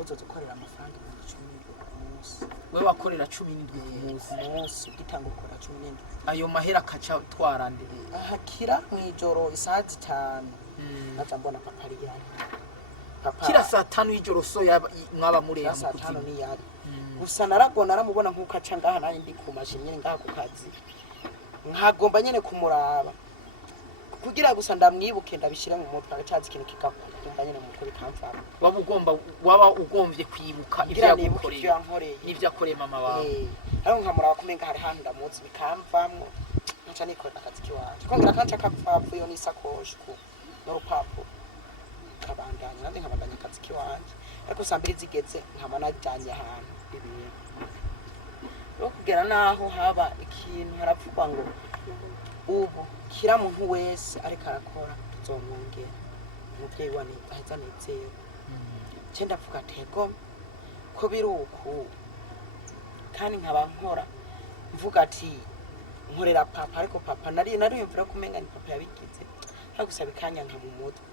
uzo dukorera amafaranga 17 ku munsi we wakorera 17 ku munsi ugitanga ukora 17 ayo mahera kaca twarande hakira mwijoro isaha 5 naza mbona papa ari yari kira saa 5 y'ijoro so mwaba mureha saa 5 ni yari gusa naragona aramubona nkuko aca ngaha nanye ndi ku mashini nyene ngaha ku kazi nkagomba nyene kumuraba kugira gusa ndamwibuke ndabishira mu mutwe agacaza ikintu kikakumva nyene mu kuri kamfara waba ugomvye kwibuka ivyo yagukoreye n'ivyo akoreye mama wawe ariko nkamuraba kumenga hari handi ndamutse bikamvamwo nca nikora akazi kiwacu kongera kanca kapfavu yo nisakoshi ku n'urupapuro kabandanya nandi nkabandanya akazi kiwanje ariko sambiri zigeze nkaba najanye ahantu ibintu no kugera naho haba ikintu harapfugwa ngo ubu kira muntu wese ariko arakora tuzomwongera umuvyeyi wa aheza nezewe cenda vuga tego ko biruku kandi nkaba nkora mvuga ati nkorera papa ariko papa nariyumvira ko umenga ni papa yabigize hagusaba ikanya nka mu mutwe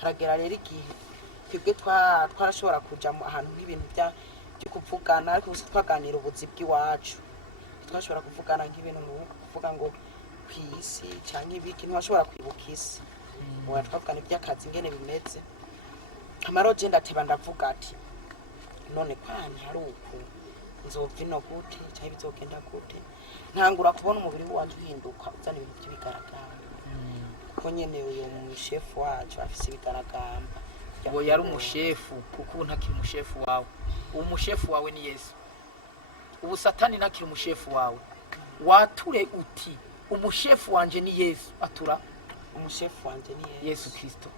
haragera rero igihe twebwe twarashobora kuja mu ahantu nk'ibintu byo kuvugana ariko twaganira ubuzi bw'iwacu twashobora kuvugana nk'ibintu kuvuga ngo kwisi cyangwa ibiki ntwashobora kwibuka isi ubu twavugana iby'akazi ingene bimeze amaroje ndateba ndavuga ati none kwani hari uku nzovino gute cyangwa bizogenda gute ntangura kubona umubiri wanje uhinduka uzana ibintu by'ibigaragamba kuko nyene uyo mushefu wacu afise ibigaragamba uwo yari umushefu kuko ntakiri umushefu wawe uwo mushefu wawe ni Yesu ubu satani ntakiri umushefu wawe wature uti umushefu wanje ni Yesu atura umushefu wanje ni Yesu Kristo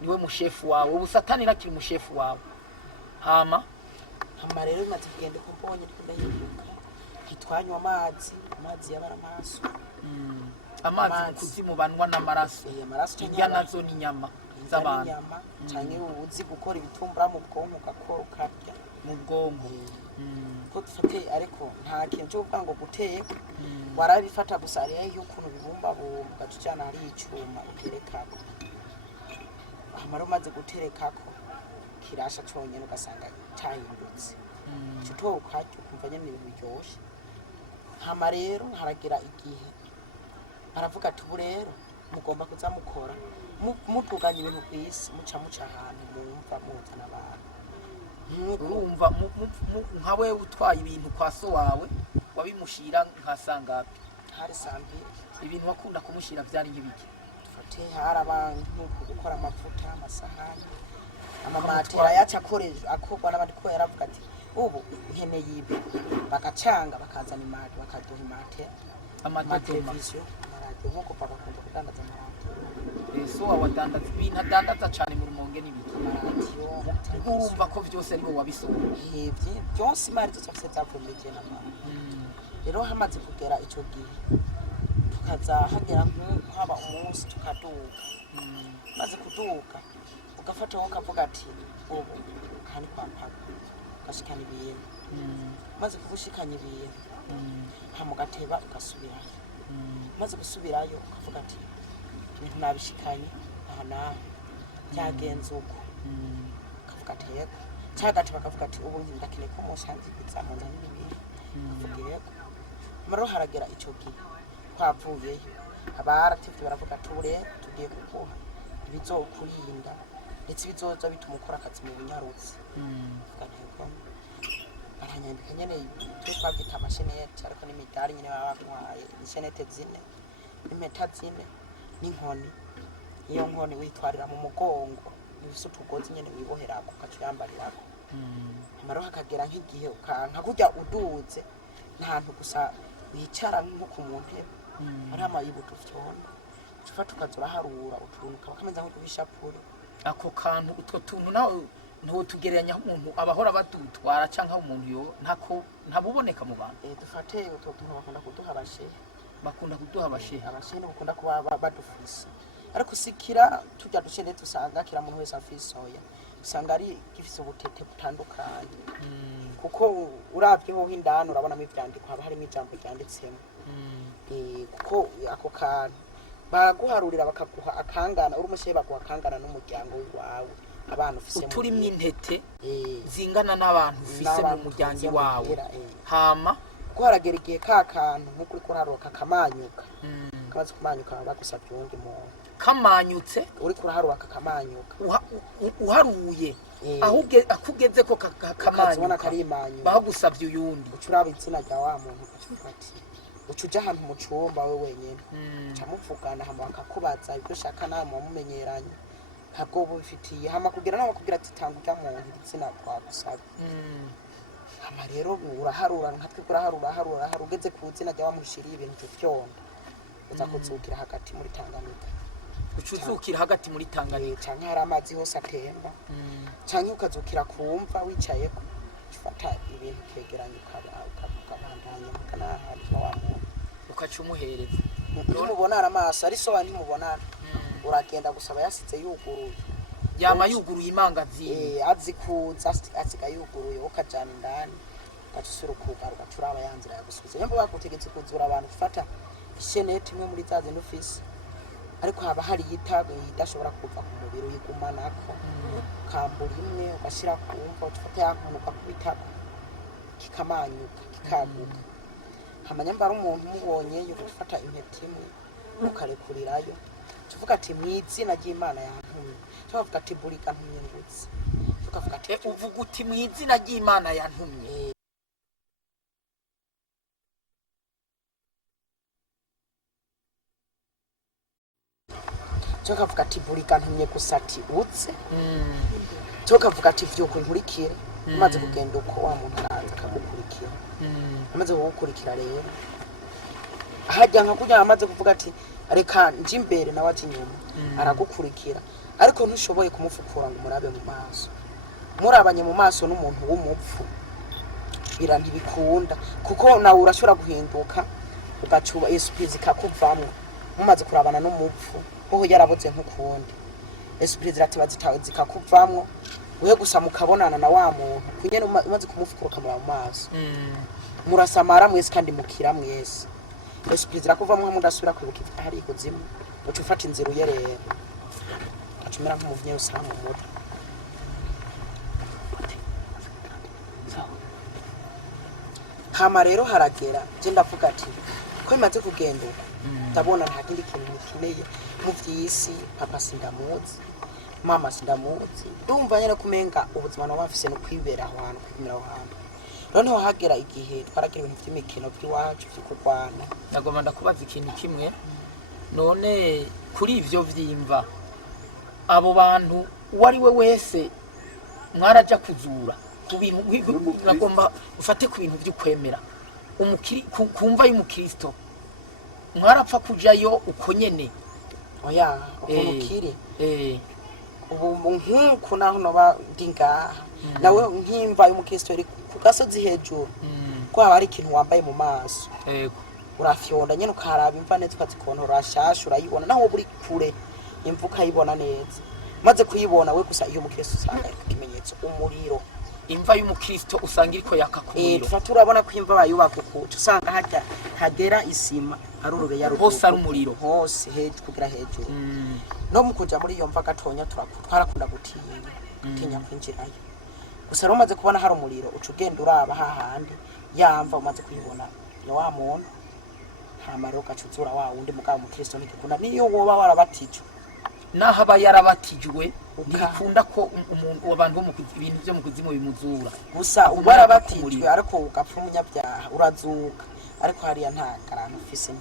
niwe mushefu wawe ubu satani ntakiri umushefu wawe hama rero bimaze kugenda ko mbonye ndahinduka hitwanywa amazi yabara amaraso amazi kuzimu banwa n'amaraso irya nazo ni inyama z'abantu cyane uzi gukora ibitumbura mu bwonko ugakora ukarya mu bwonko ko dufate ariko nta kintu cyo kuvuga ngo guteka warabifata gusa rero y'ukuntu bibumbabumba ugacana hari icyuma uterekako amara umaze guterekako kirasha cyonyine ugasanga cyahindutse cyo ukajya ukumva nyine ibintu biryoshye hama rero haragira igihe baravuga ati ubu rero mugomba kuza mukora mutuganya ibintu ku isi muca ahantu mumva muzana abantu urumva nka wewe utwaye ibintu kwa so wawe wabimushira nka sangapi hari sambi ibintu wakunda kumushira byari nk'ibiki dufate hari abantu gukora amavuta amasahani amamatera yacakoreje akorwa n'abandi ko yaravuga ati ubu ihene yibe bagacanga bakazana imari bakaduha imatera amateleviziyo amaradiyo nk'uko papa akunda kudandaza amaradiyo so wadandaza ibintu adandaza cyane mu rumonge n'ibiki amaradiyo urumva ko byose ari bo wabisohora hebye byose imari zose afite zavuye muri jena mama rero hamaze kugera icyo gihe tukaza hagera nk'aba umunsi tukaduka maze kuduka ugafata wowe ukavuga ati ubu aha ni kwa papa ugashikana ibintu maze kugushikanya ibintu hamugateba ugasubirayo maze gusubirayo ukavuga ati ibintu nabishikanye aha naha byagenze uko ukavuga ati yego cyagati bakavuga ati ubu ndakeneye ko mushangiza mu nzani n'ibintu ukavuga yego maro haragera icyo gihe twavuyeyo abaratifite baravuga ati ubu rero tugiye kuguha ibizokurinda ndetse bizoza bituma ukora akazi mu bunyarutsi uvuga baranyandika nyene twe twagita amashenete ariko n'imidari nyene baba batwaye ishenete zine n'impeta zine n'inkoni iyo nkoni witwarira mu mugongo bifise utugozi nyene wiboherako ukaca uyambarirako amaro hakagera nk'igihe ukanka kurya uduze ntahantu gusa wicara nko ku ntebe ari amayibuto vyona ufata ukaza uraharura uturunuka bakameza nko kubishapure ako kantu utwo tuntu nawe ntutugereranya umuntu abahora badutwara canka umuntu yo ntabuboneka mu bantu dufate utwo tuntu bakunda kuduha abashehe abashehe bakunda kuba badufise ariko sikira tujya dushende tusanga kira muntu wese afisoya usanga ari gifise ubutete butandukanye kuko uravye ho indano urabona mu ivyandiko haba harimo ijambo ryanditsemo kuko ako kantu baguharurira bakaguha akangana uri umushehe baguha akangana n'umuryango wawe abantu ufise uturi m'intete zingana n'abantu ufise mu muryango wawe hama kuharagera igihe kakantu nko kuri kuraroka kamanyuka kamaze kumanyuka bagusabye uwundi muntu kamanyutse uri kuraharuka kakamanyuka uharuye akugeze ko kakamanyuka bagusabye uyundi ucuraba izina rya wa muntu ati ucuja ahantu mu cumba we wenyene camuvugana hama bakakubaza ibyo ushaka nawe mumenyeranye ntabwo bufitiye hama kugira nawe bakubwira ati tanga ujya muntu izina twagusabye hama rero uraharura nkatwe uraharura ugeze ku izina rya wa mushiriye ibintu vyonda uza kuzukira hagati muri Tanganyika ucuzukira hagati muri Tanganyika canke hari amazi hose atemba canke ukazukira kumva wicaye ufata ibintu kegeranye ukabandanya ukanahana wa muntu ukacumuhereza mubonana amaso ari so bandi mubonana uragenda gusaba yasize yuguruye yama yuguruye imangazini azikuza asiga yuguruye ukajana indani batusura ukugaruka turaba yanzira yagusubiza yembo bagutegetse kuzura abantu gufata ishenete imwe muri zaze n'ufisi ariko haba hari yitago idashobora kuva ku mubiri uyigumanako kambura imwe ugashira kumva ufata yankunuka kubitako kikamanyuka kikaguka hamanya mbara umuntu mubonye yo gufata impete imwe ukarekurirayo tuvuga ati mwizina ry'Imana yantumye tuvuga ati burika ntumye ngutse tuvuga ati uvuga uti mwizina ry'Imana yantumye tukavuga ati burika ntumye gusati utse tukavuga ati vyuko nkurikira umaze kugenda uko wa muntu araza akagukurikira amaze kugukurikira rero hajya nka kujya amaze kuvuga ati reka nje imbere nawe ati nyuma aragukurikira ariko ntushoboye kumufukura ngo murabe mu maso murabanye mu maso n'umuntu w'umupfu bira ntibikunda kuko nawe urashobora guhinduka ugacuba esprit zikakuvamwe mumaze kurabana n'umupfu ho yaraboze nk'ukundi esprit ziratiba zitawe zikakuvamwe wewe gusa mukabonana na wa muntu kunyene umaze kumufukura kamera mu maso murasamara mwese kandi mukira mwese esprit zirakuvamwe mudasubira kwibuka hari ikuzimu uca ufata inzira uyerera acumera nk'umuvunyi usanga mu mutwe hama rero haragera je ndavuga ati ko imaze kugenda uko ndabona nta kindi kintu nikeneye mu vyisi papa sindamuzi mama sindamuzi ndumva nyene kumenga ubuzima no bafise no kwibera aho hantu kwimira aho hantu noneho hagera igihe twaragira ibintu vy'imikino by'iwacu vy'ukurwana nagomba ndakubaza ikintu kimwe none kuri ivyo vyimva abo bantu wari we wese mwaraja kuzura ku bintu nagomba ufate ku bintu by'ukwemera kumva y'umukristo mwarapfa kujayo uko nyene oya ukumukiri ubu nk'uko naho noba ndingaha nawe nkimva y'umukristo iri ku gasozi hejuru ko haba ari ikintu wambaye mu maso yego urafyonda nyene ukaraba imva neza ukazikontora shasha urayibona naho buri kure imvuka yibona neza maze kuyibona we gusa iyo mukristo usanga ikimenyetso umuriro imva y'umukristo usanga iriko yakakumiro tufata urabona ko imva bayubaka ukuca usanga hajya hagera isima ari urubeya hose ari umuriro hose hejuru kugira hejuru no mu kuja muri iyo mva gatonya twarakunda gutinya kwinjirayo gusa rero umaze kubona hari umuriro uca ugenda uraba hahandi yamva umaze kuyibona ni wa muntu hama rero ugacuzura wa wundi mugabo mukristo ntikikunda niyo woba warabatijwe naho aba yarabatijwe ntibikunda ko umuntu abantu bo ibintu byo mu kuzimu bimuzura gusa warabatijwe ariko ugapfa umunyabyaha urazuka ariko hariya nta garantu ufise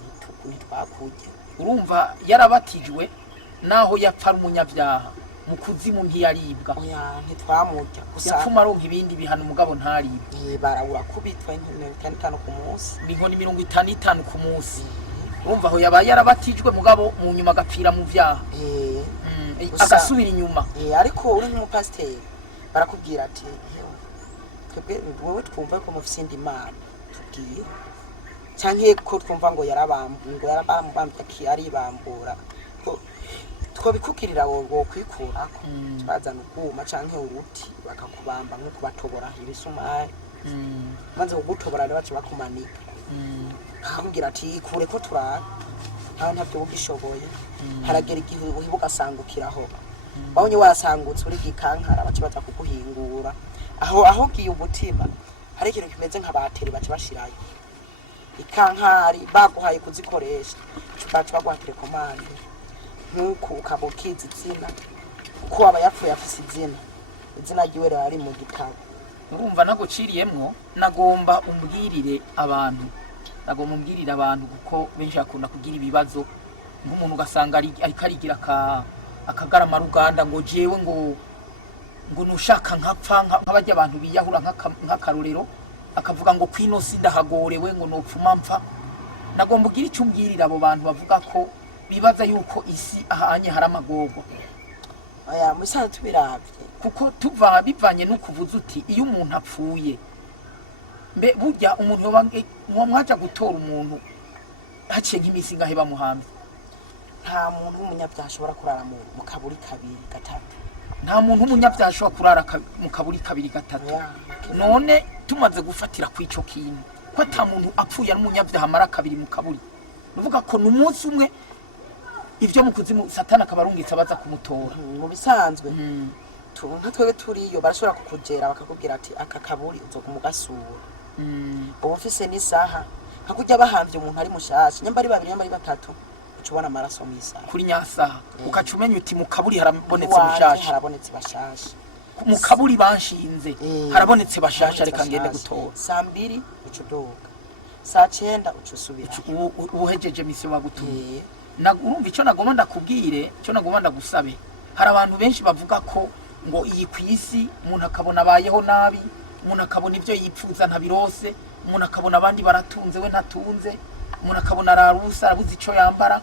ntitwakurya urumva yarabatijwe naho yapfa umunyabyaha mu kuzimu ntiyaribwa oya ntitwamurya gusa yapfuma aronka ibindi bihano umugabo ntaribwe barawura kubitwa nk'itanu ku munsi inkoni 50 ku munsi urumva aho yabaye yarabatijwe mugabo mu nyuma agapfira mu vyaha agasubira inyuma ariko uri nk'umupasiteri barakubwira ati twebwe wowe twumva ko mufise indi mana tubwire canke ko twumva ngo yarabambye aribambura twabikukirira wo kwikurako bazana ubwuma canke uruti bakakubamba nko kubatobora ibisumari maze kugutobora rero baca bakumanika akambwira ati ikure ko turara aho ntabyo ugishoboye haragera igihe ugasangukiraho babonye wasangutse uri gikankara baca baza kuguhingura aho giye umutima hari ikintu kimeze nka bateri baca bashirayo ikankari baguhaye kuzikoresha baca baguha telekomande nkuko ukabukiza izina uko aba yapfuye afise izina ryiwe rari mu gitabo urumva naguciriyemwo nagomba umbwirire abantu kuko benshi akunda kugira ibibazo nk'umuntu ugasanga ariko arigira akagarama ruganda ngo jewe ngo nushaka nkapfa nk'abajya abantu biyahura nk'akarorero akavuga ngo kwino sindahagorewe ngo nopfuma mpfa nagomba ugira icyo umbwirira abo bantu bavuga ko bibaza yuko isi ahanye hari amagorwa aya musanze tubiravye kuko bivanye no kuvuza uti iyo umuntu apfuye mbe burya umuntu mwaja gutora umuntu haciye nk'imisi ngahe bamuhambe nta muntu w'umunyabyaha ashobora kurara mu kaburi kabiri gatatu nta muntu umunyabyaha ashobora kurara mu kaburi kabiri gatatu none tumaze gufatira ku ico kintu ko ata muntu apfuye ari umunyabyaha amara kabiri mu kaburi nuvuga ko n'umunsi umwe ivyo mu kuzimu satana akabarungitsa baza kumutora mu bisanzwe nka twebwe turiyo barashobora kukugera bakakubwira ati aka kaburi uzokumugasura ubu ufise n'isaha nka kurya bahamvye umuntu ari mushasha nyamba ari babiri nyamba ari batatu ucubona amaraso mw'isaha kuri nyasaha ukaca umenya uti mu kaburi harabonetse mushasha harabonetse bashasha mu kaburi banshinze harabonetse bashasha reka ngende gutora saa 2 ucudoga saa 9 ucusubira uhejeje misiyo bagutuye urumva ico nagomba ndakubwire ico nagomba ndagusabe hari abantu benshi bavuga ko ngo iyi kwisi umuntu akabona abayeho nabi umuntu akabona ivyo yipfuza ntabirose umuntu akabona abandi baratunze we ntatunze umuntu akabona ararusa arabuze ico yambara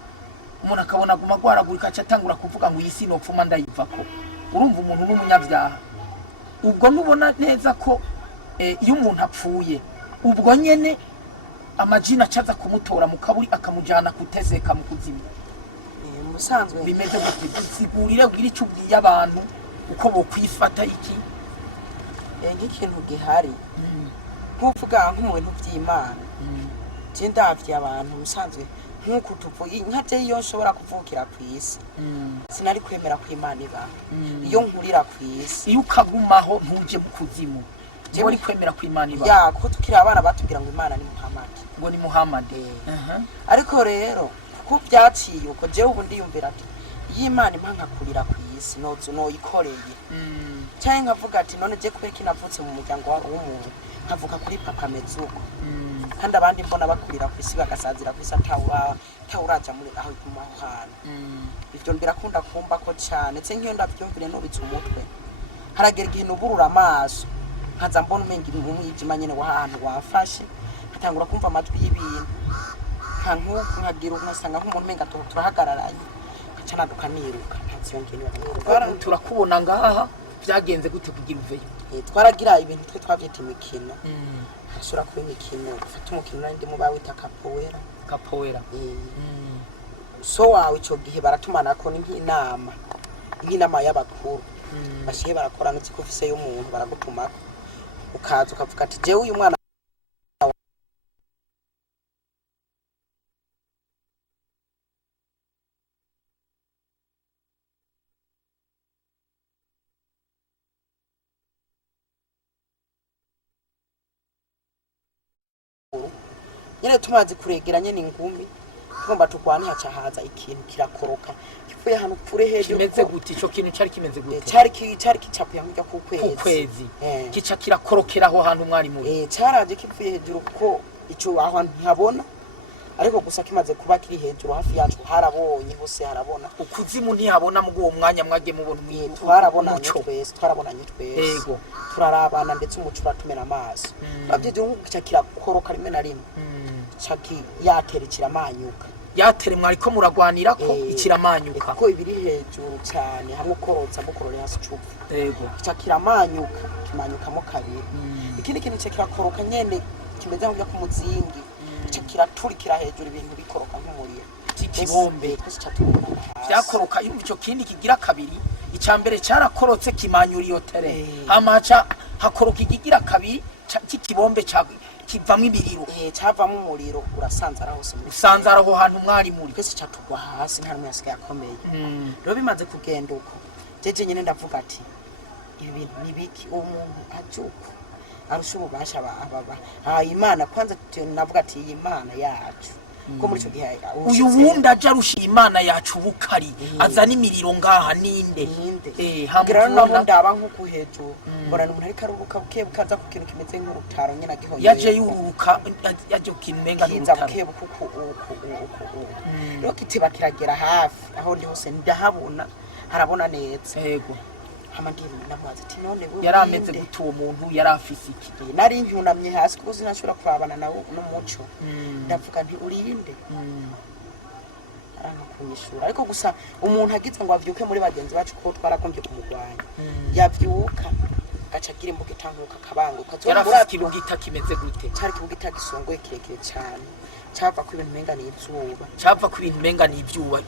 umuntu akabona aguma gwaragurika acatangura kuvuga ngo iyi si nopfuma ndayivako urumva umuntu n'umunyabyaha ubwo nubona neza ko iyo umuntu apfuye ubwo nyene amajina acaza kumutora mu kaburi akamujana kutezeka mu kuzimu musanzwe bimeze gute dusigurire ugira icyo ubwiye abantu uko bokwifata iki nk'ikintu gihari nk'uvuga nk'umuntu by'Imana je ndavye abantu musanzwe nk'uko tuvuye nkaje iyo nshobora kuvukira ku isi sinari kwemera ko Imana iba iyo nkurira ku isi iyo ukagumaho ntuje mu kuzimu je uri kwemera ko Imana iba ya ko tukira abana batubwira ngo Imana ni Muhammad ngo ni Muhammad ariko rero ko byaciye uko je ubu ndiyumvira ati y'Imana impanka kurira ku isi nozo noyikoreye cyane nkavuga ati none je kubera kinavutse mu muryango w'umuntu nkavuga kuri papa mezuko kandi abandi mbona bakurira ku isi bagasazira ku isi atawuraja muri aho kumahana ivyo birakunda kumba ko cyane tse nkiyo ndavyumvire no bitse umutwe haragera igihe nuburura amaso nkaza mbona umenga umwijima nyene wahantu wafashe nkatangura kumva amatwi y'ibintu nkagira nkasanga nk'umuntu umenga turahagararanye nkacana dukaniruka ntavyongene turakubona ngaha byagenze gute kugira uveyo twaragira ibintu twe twavyita imikino ashobora kuba imikino gufata umukino nandi mu bawita capoeira so wawe ico gihe baratumanako nk'inama y'abakuru bashiye barakorana uzi ko ufise y'umuntu baragutumako ukaza ukavuga ati jewe uyu mwana nyene tumaze kuregeranye n'ingumi tugomba turwane haca haza ikintu kirakoroka kivuye hano kure hejuru kimeze gute ico kintu cari kimeze gute cari kicapuye nk'ujya ku kwezi kica kirakorokera aho hantu mwari muri caraje kivuye hejuru ko ico aho ntabona ariko gusa kimaze kuba kiri hejuru hafi yacu harabonye hose harabona ukuzimu ntihabona mu uwo mwanya mwage mubona twarabonanye twese yego turarabana ndetse umuco uratumena amaso babyeje nk'ukica kirakoroka rimwe na rimwe chaki yatere kiramanyuka yatere mwari ko muragwanira ko ikiramanyuka ko ibiri hejuru cyane hamwe korotsa mukorore hasi cupa yego kiramanyuka kimanyukamo kabiri ikindi kintu kirakoroka nyene kimeze nk'ubya ku muzingi kiraturikira hejuru ibintu bikoroka nk'umuriro kibombe byakoroka ico kindi kigira kabiri icambere cyarakorotse kimanyura iyo tere hamaca hakoroka igigira kabiri kikibombe kivamwe ibiriro cyavamo umuriro urasanzara hose muri usanzara aho hantu mwari muri kwese cyatugwa hasi nta numwe yasigaye akomeye rero bimaze kugenda uko jeje nyene ndavuga ati ibi bintu nibiki umuntu ajuko arusha ububasha ababa Imana kwanza navuga ati Imana yacu ko muri cyo gihe uyu wundi aje arusha Imana yacu bukari azana imiriro ngaha ninde hamwe nabo ndaba nkuko hejuru mbona umuntu ari karuruka buke bukaza ku kintu kimeze nk'urutaro nyene agihonye yaje yururuka yaje ukimenga n'urutaro buke bukuko rero kitiba kiragera hafi aho ndi hose ndahabona harabona neza yego hamagiri namaze ati none yarameze gutu uwo muntu yarafise iki nari ncyunamye hasi kuko sinashobora kurabana nawo n'umuco ndavuga nti urinde kunyishura ariko gusa umuntu agize ngo avyuke muri bagenzi bacu ko twarakombye kumugwanya yavyuka acagira imbuga itanguka kabanguka yarafise ikibugita kimeze gute cari kibugita gisongoye kirekire cyane cava ku ibintu menga n'izuba cava ku bintu menga n'ivyuma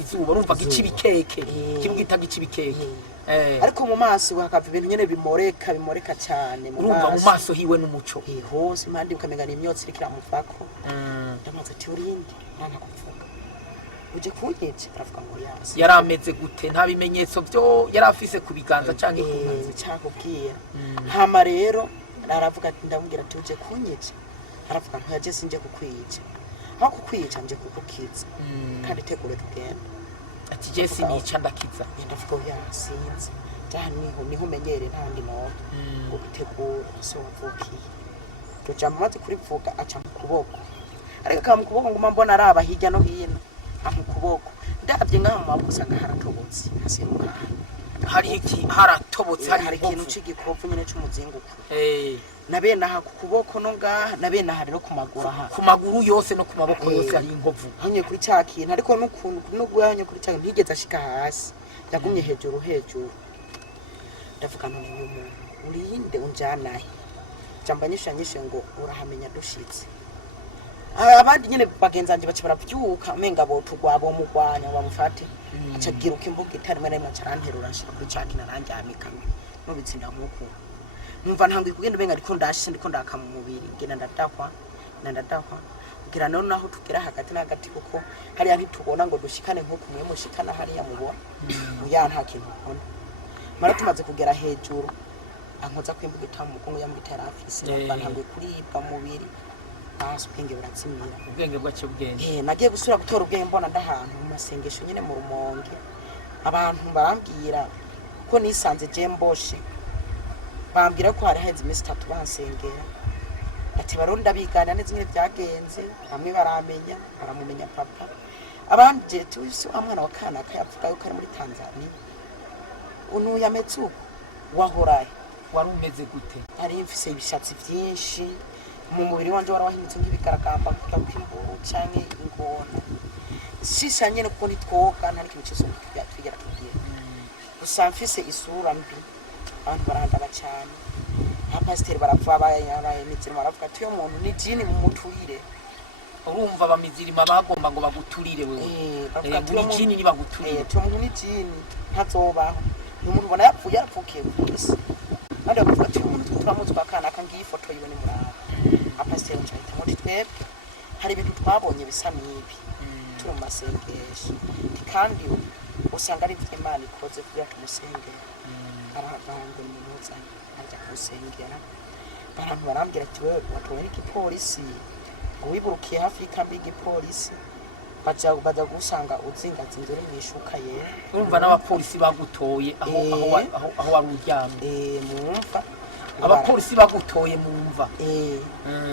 izuba urumva gicibikeke kibugita gicibikeke ariko mu maso hakava ibintu nyene bimoreka cyane urumva mu maso hiwe n'umuco hose impande ukamenga n'imyotsi irikira muvako ndamaze ati urinde nta kuvuga uje kunyica aravuga ngo yasi yarameze gute nta bimenyetso byo yarafise ku biganza canke ku ntoki cyakubwira hama rero aravuga ati ndamubwira ati uje kunyica aravuga ngo yaje sinje kukwica aho kukwica nje kukukiza kandi tegure tugenda ati je sinica ndakiza ndavuga ngo yasinze niho menyere ntandi no ngo gutegura so wavukiye tuja amaze kurivuga aca mu kuboko ariko kama mu kuboko nguma mbona araba hirya no hino mu kuboko ndabye ngaha mu maboko usanga haratobotse hasiruka hari iki haratobotse hari ikintu c'igikovu nyene c'umuzinguko nabena aha ku kuboko no ngaha nabena aha rero ku maguru aha ku maguru yose no ku maboko yose hari inkovu hanye kuri cya kintu ariko n'ukuntu n'ugwanye kuri cya ntigeze ashika hasi yagumye hejuru ndavuga none uyu muntu urinde unjanahe jamba nyishanyishe ngo urahamenya dushitse abandi nyene bagenzanje bace baravyuka menga bo tugwabo mugwanya bamufate acagiruka imbuga itari mwe rimwe acaranterura nshika kuri cya kintu aranjyamikamo nubitsinda nkuko numva ntanguye kugenda benga ariko ndashise ndiko ndaka mu mubiri ngena ndadahwa kugira none naho tugera hagati na hagati kuko hariya ntitubona ngo dushikane nko kumwe mushikana hariya mubona uya nta kintu ukona mara tumaze kugera hejuru ankoza kwimbuga itamuko ngo yambita yarafise ntanguye kuribwa mu mubiri basi ubwenge buratsimira ubwenge bwace bwenge nagiye gusura gutora ubwenge mbona ndahantu mu masengesho nyene mu rumonge abantu barambwira ko nisanze je mboshe bambwira ko hari heze imisi 3 bansengera ati baronda bigana neza nyine byagenze bamwe baramumenya papa abandi tuzi amwana wa kana akayavuga yuko ari muri Tanzania unu yametsu wahoraye wari umeze gute ari mfise ibishatsi byinshi mu mubiri wanje warawahindutse nk'ibikaragamba kukimburu canke ingona sisa nyene kuko nitwoga ntari kintu cyose twigera tugiye gusa mfise isura mbi abantu barandaba cyane abapasiteri barapfa bayimizirima baravuga ati uyo muntu ni jini mu muturire urumva abamizirima bagomba ngo baguturire wewe bavuga ati jini ni baguturire cyo muntu ni jini ntazobaho umuntu ubona yapfuye yarapfukiye gusa kandi bavuga ati umuntu twuramutse bakana kangiye ifoto yiwe ni muraba abapasiteri cyahita muri twebwe hari ibintu twabonye bisa nibi turi mu masengesho kandi usanga ari Imana ikoze kugira tumusengere arabango n'umuza ajya kusengera abantu barambwira ati wewe watubona igipolisi ngo wiburukiye hafi y'ikambi y'igipolisi baza gusanga uzingazinze uri mu ishuka yera urumva n'abapolisi bagutoye aho wari uryamye mwumva abapolisi bagutoye mwumva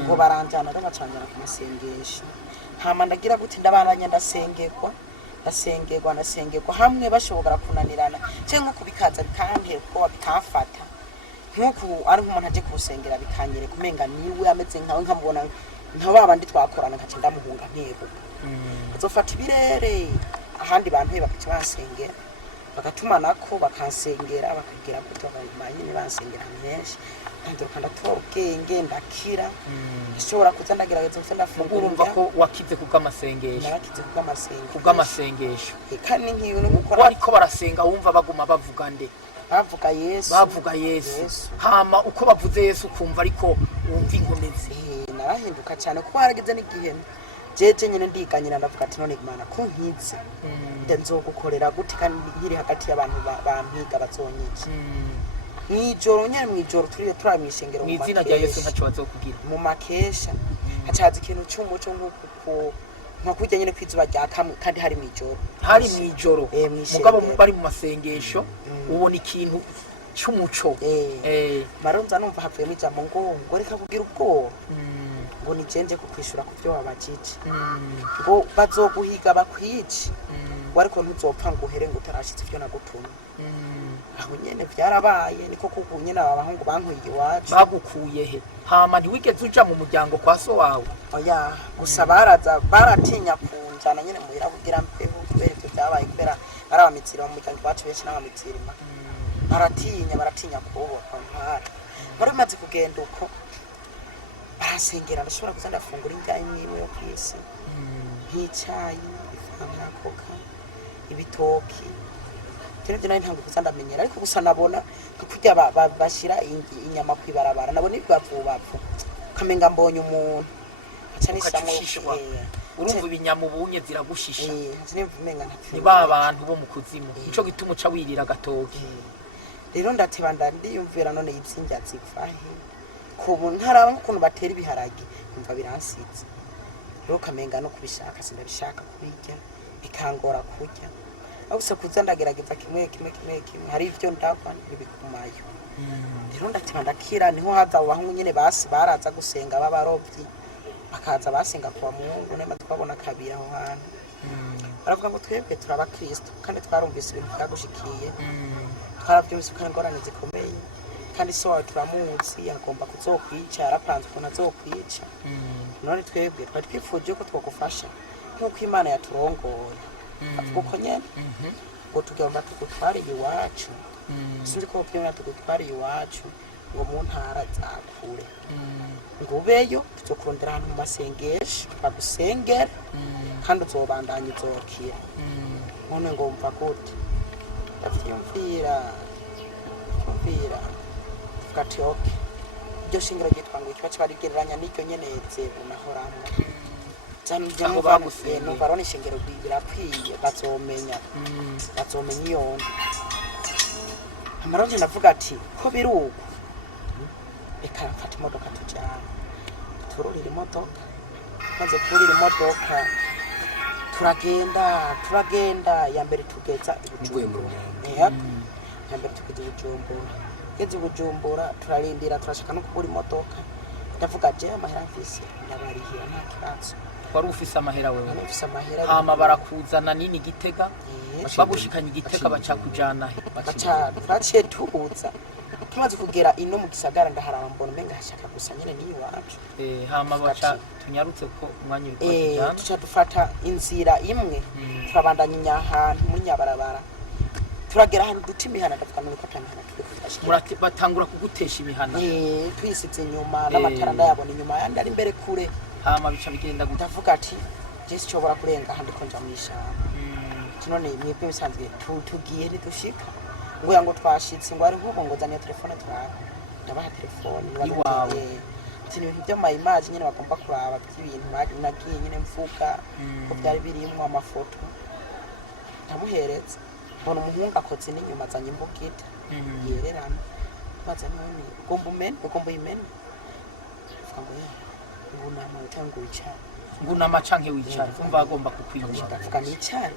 ngo baranjana rero bacanjana ku masengesho hama ndagira guti ndabaranya ndasengerwa hamwe bashobora kunanirana cyangwa kubikaza bikantera ko bikafata nkuko ari nk'umuntu aje kusengera bikanyere kumenga niwe ameze nkawe nkabona nka babandi twakorana nkace ndamuhunga ntego azofata ibirere ahandi bantu bakaca basengera bagatuma nako bakansengera bakagira gutyo nyine bansengera menshi ndanduka ndatora ubwenge ndakira ishobora kuza ndagerageza gusa ndafungura urumva ko wakize kubw'amasengesho narakize kubw'amasengesho kandi nkiyo no gukora wariko barasenga wumva baguma bavuga nde bavuga Yesu hama uko bavuze Yesu kumva ariko wumva inkomezi narahinduka cyane kuko haragize n'igihe jeje nyine ndiganyira ndavuga ati none Imana ko nkize nzogukorera gute kandi nkiri hagati y'abantu bampiga bazonyica mwijoro turiye turamishengero mu izina rya Yesu ntaco bazokugira mu makesha hacaza ikintu cy'umuco nk'uko nkakujya nyine kwizuba rya kamwe kandi hari mwijoro mugabo bari mu masengesho ubona ikintu cy'umuco maronza numva havuye n'ijambo ngo reka kugira ubwoba ngo nijenje kukwishura ku byo wabajije ngo bazoguhiga bakwice ariko ntuzopfa ngo uhere ngo utarashitse ibyo nagutumye aho nyene byarabaye niko kuko nyene abahungu bankuye iwacu bagukuye he hama ntiwigeze uja mu muryango kwa so wawe oya gusa baratinya kunjana nyene muhira kugira mpeho kubera ibyo byabaye kubera ari abamitsirima mu muryango wacu benshi n'abamitsirima baratinya kuboko ntara bari bimaze kugenda uko barasengera ndashobora kuza ndafungura indya imwe yo kwisi nk'icyayi ifanta koka ibitoki Kero nari ntango kuza ndamenyera ariko gusa nabona kurya bashira inyama kwibarabara nabona ibwapfu kamenga mbonye umuntu acanishamwe urumva ibinyama ubunye ziragushisha nivumenga ni abantu bo mu kuzimu ico gituma uca wirira gatoki rero ndateba ndiyumvira none yitsinja zivahe ku ntara ukuntu batera ibiharage umva biransize rero kamenga no kubishaka sindabishaka kubijya bikangora kurya Ausa kuza ndagerageza kimwe hari ivyo ndakwa nibikumayo rero ndatima ndakira niho haza abahungu nyene baraza gusenga babarovyi bakaza basenga kwa Mungu nema twabona kabira aho hantu baravuga ngo twebwe turaba Kristo kandi twarumvise ibintu byagushikiye twaravyumvise kandi ngorane zikomeye kandi so wawe turamuzi agomba kuzokwica yarapanze ukuntu azokwica none twebwe twari twifuje ko twogufasha nkuko Imana yaturongoye kuko nyene ngo tugomba tugutwara iwacu sinzi ko byona tugutwara iwacu ngo mu ntara zakure ngo ubeyo tuzokurondera ahantu mu masengesho bagusengera kandi uzobandanya uzokira none ngo umva gute ndavyumvira gati oke iryo shingiro ryitwa ngo ikibazo barigereranya n'iryo nyene zebu nahoramwe Aho bagusenya barone ishengero birakwiye bazomenya iyo amaronje navuga ati ko biruko reka mfata imodoka tujana tururira imodoka maze kurira imodoka turagenda ya mbere tugeza Bujumbura ya mbere tugeze Bujumbura turarindira turashaka no kubura imodoka ndavuga je amahera mfise ndabarihira nta kibazo wari ufise amahera wewe ufise amahera hama barakuzana nini Gitega bagushikanye Gitega bacakujana baciye tuhuza tumaze kugera ino mu gisagara ndaharaba mbona menga hashaka gusa nyene niyo wacu hama baca tunyarutse ko umwanya uri kujana tuca dufata inzira imwe turabandanya nyahantu muri nyabarabara turagera ahantu duta imihana ndavuga none ko atamihana murati batangura kugutesha imihana twisize inyuma n'amatara ndayabona inyuma yandi ari imbere kure hama bica bigenda ndavuga ati Jesse cyobora kurenga handi ko nja mwishamba none mwebwe bisanzwe tugiye ridushika ngo yango twashitse ngo ari nkubo ngo zaniye telefone twara ndabaha telefone iwawe ati ibintu byo my image nyene bagomba kuraba by'ibintu nagiye nyene mvuga ko byari birimwe amafoto ndamuhereza mbona umuhungu akoze n'inyuma zanye imbugita yererana baza none ugomba imene ngunama utanguye cyane ngunama canke wicara umva agomba kukwigisha ndavuga ni cyane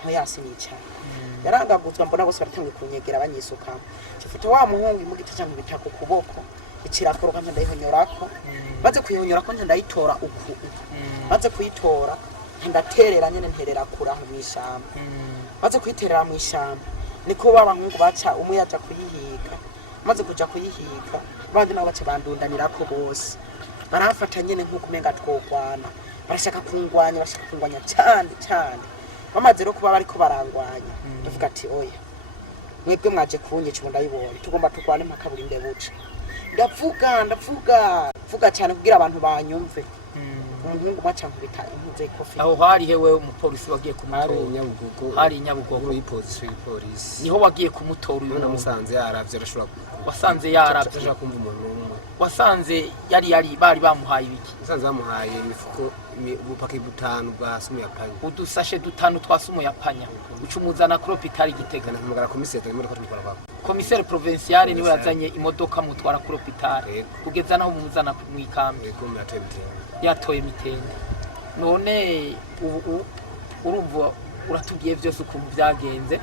nko yasi ni cyane yarangaguzwa mbona bose baratangiye kunyegera banyisukamo cifite wa muhungu imugita cyangwa bitako kuboko ikirakoroka ndayihonyorako baze kuyihonyorako ndayitora uku baze kuyitora ndaterera nyene nterera kura mu ishamba baze kuyiterera mu ishamba niko babahungu baca umwe yaja kuyihiga maze kuja kuyihiga bandi nabo baca bandundanirako bose barafata nyene nkuko menga twokwana barashaka kungwanya cyane bamaze ro kuba bariko barangwanya ndavuga ati oya mwebwe mwaje kunyica ubu ndayibonye tugomba tukwane mpaka buri ndebuca ndavuga cyane kugira abantu banyumve umuhungu maca nkubita impuze ikofi aho hari hewe umupolisi wagiye kumutora hari Nyabugogo polisi niho wagiye kumutora uyu namusanze yaravye arashobora wasanze yaravye ashaka kumva umuntu umwe wasanze yari bari bamuhaye ibiki wasanze bamuhaye imifuko ubupaki butanu bwa sumu yapanya udusashe dutanu twa sumu yapanya ucumuzana kuri hopitali Gitega namugara komiseri imodoka tubikora kwa komiseri provinciale niwe yazanye imodoka mutwara kuri hopitali kugeza naho mumuzana mu ikambi yatoye mitende none urumva uratugiye byose ukuntu byagenze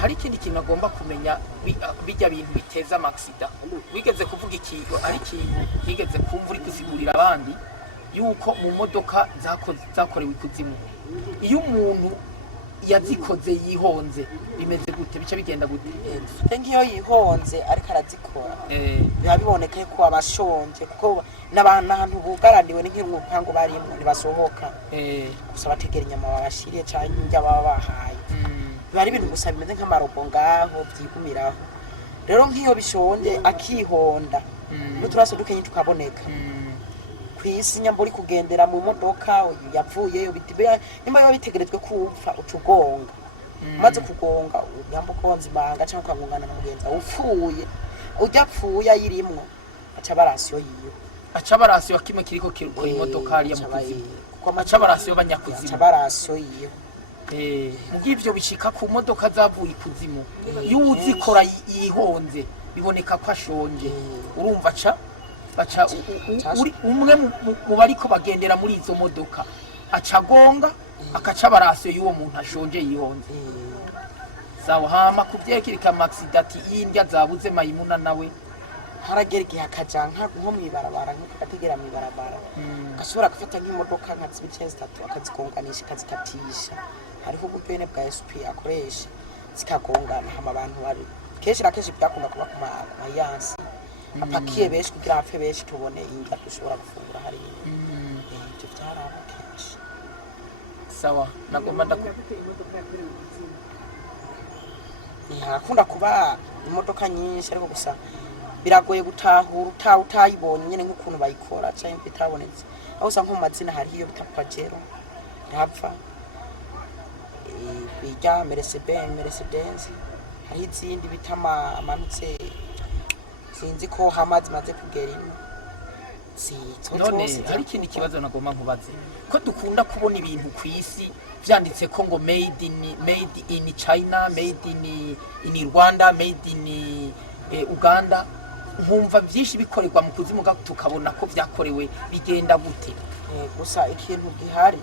hari ikindi kintu agomba kumenya bijya bintu biteza amaksida wigeze kuvuga ikintu ari ikintu wigeze kumva uri kusigurira abandi yuko mu modoka zakorewe ikuzimu iyo umuntu yazikoze yihonze bimeze gute bica bigenda gute ngiyo yihonze ariko arazikora biba biboneka ko abashonje kuko n'abantu bugaraniwe n'inkirupango barimo ntibasohoka gusa bategera inyama babashiriye cyane njya baba bahaye bari ibintu gusa bimeze nk'amarobo ngaho byigumiraho rero nk'iyo bishonje akihonda n'uturaso dukenye tukaboneka kwisi nyamburi kugendera mu modoka yapfuyeyo nimba biba bitegerejwe kupfa ucugonga maze kugonga nyambo konza imanga cyangwa ukagongana na mugenzi upfuye ujyapfuye ayirimwo aca barasiyo yiwe aca barasiyo kimwe kiriko kirukora imodoka hariya mu kuzimu aca barasiyo banyakuzimu aca barasiyo yiwe mugivyo bishika ku modoka zavuye ikuzimu iyo uzikora yihonze biboneka ko ashonje urumva baca umwe mu bariko bagendera muri izo modoka aca gonga akaca barasiyo y'uwo muntu ashonje yihonze sawa hama kuvyekirika maxidati y'indya zabuze mayimuna nawe haragera igihe akaja nko mw'ibarabara nk'akategera mw'ibarabara agashobora gufata nk'imodoka nka zibice zitatu akazigonganisha akazikatisha hariho uburyo nyene bwa SP akoresha zikagongana hama abantu bari kenshi na kenshi byakunda kuba ku mayansi apakiye benshi kugira apfe benshi tubone indya dushobora gufungura hariya ivyo vyaraba kenshi sawa nagomba harakunda kuba imodoka nyinshi ariko gusa biragoye gutahura utayibonye nyene nk'ukuntu bayikora cyangwa bitabonetse aho usanga nko mu mazina hariyo bita Pajero ntapfa bijya Mercedes hari izindi bita amanutse sinzi ko hamazi maze kugera ino none hari ikindi kibazo nagomba nkubaze ko dukunda kubona ibintu ku isi vyanditse ko ngo made in China, made in Rwanda, made in Uganda nkumva byinshi bikorerwa mu kuzimu tukabona ko vyakorewe bigenda gute gusa ikintu gihari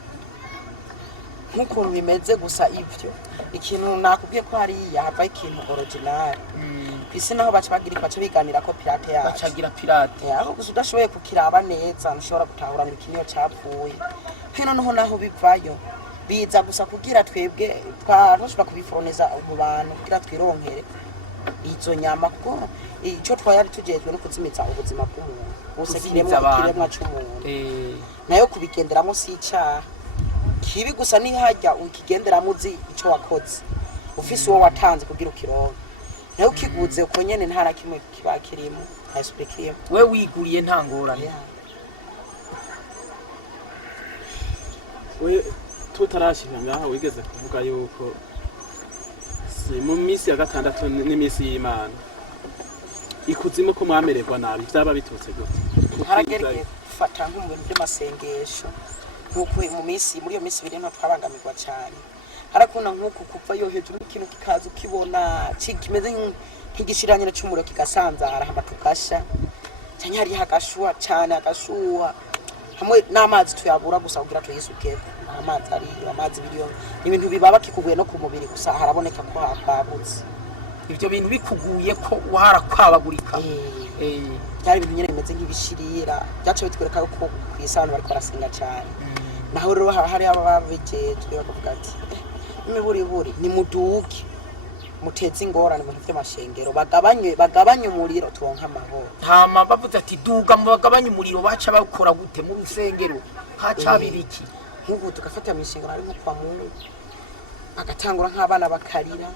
nk'ukuntu bimeze gusa ivyo ikintu nakubwiye ko hari yava ikintu original kwisi naho baca biganira ko pirate yacu bacagira pirate aho gusa udashoboye kukiraba neza ntushobora gutahura ngo ikinyo cyapfuye hino naho bivayo biza gusa kugira twebwe twashobora kubiforoneza mu bantu kugira twironkere izo nyama kuko icyo twari tugejwe no kuzimitsa ubuzima bw'umuntu bose kiremwa cy'umuntu nayo kubigenderamo si icyaha kibi gusa ni hajya ukigenderamo uzi icyo wakoze ufise uwo watanze kugira ukironke nayo ukiguze uko nyene nta na kimwe kiba kirimo ntaspectire we wiguriye nta ngorane we tutarashika ngaho wigeze kuvuga yuko mu minsi ya gatandatu n'imisi y'Imana ikuzimu ko mwamererwa nabi byaba bitutse gute haragereye gufata nko mu bintu by'amasengesho nk'uko muri iyo minsi birimo twabangamirwa cyane harakunda nk'uko kuva yo hejuru ikintu kikaza ukibona kimeze nk'igishiranyira cy'umuriro kigasanzara hama tukasha cyane hari hagashuha cyane agashuha hamwe n'amazi tuyabura gusa kugira tuyisuke amazi biriyo ibintu bibaba kikuguye no ku mubiri gusa haraboneka ko hakwabutse ivyo bintu bikuguye ko warakwabagurika byari ibintu nyene bimeze nk'ibishirira byaca bitwereka ko kwisano bariko barasenga cyane naho rero hari ababijejwe bakavuga ati imiburi ni muduke muteze ingorane mu by'amashengero bagabanye umuriro turonka amahoro ntama bavuze ati duga mu bagabanye umuriro baca bakora gute mu rusengero haca biriki nk'ubu tugafata mu ishengero ari nko kwa Mungu agatangura nk'abana bakarira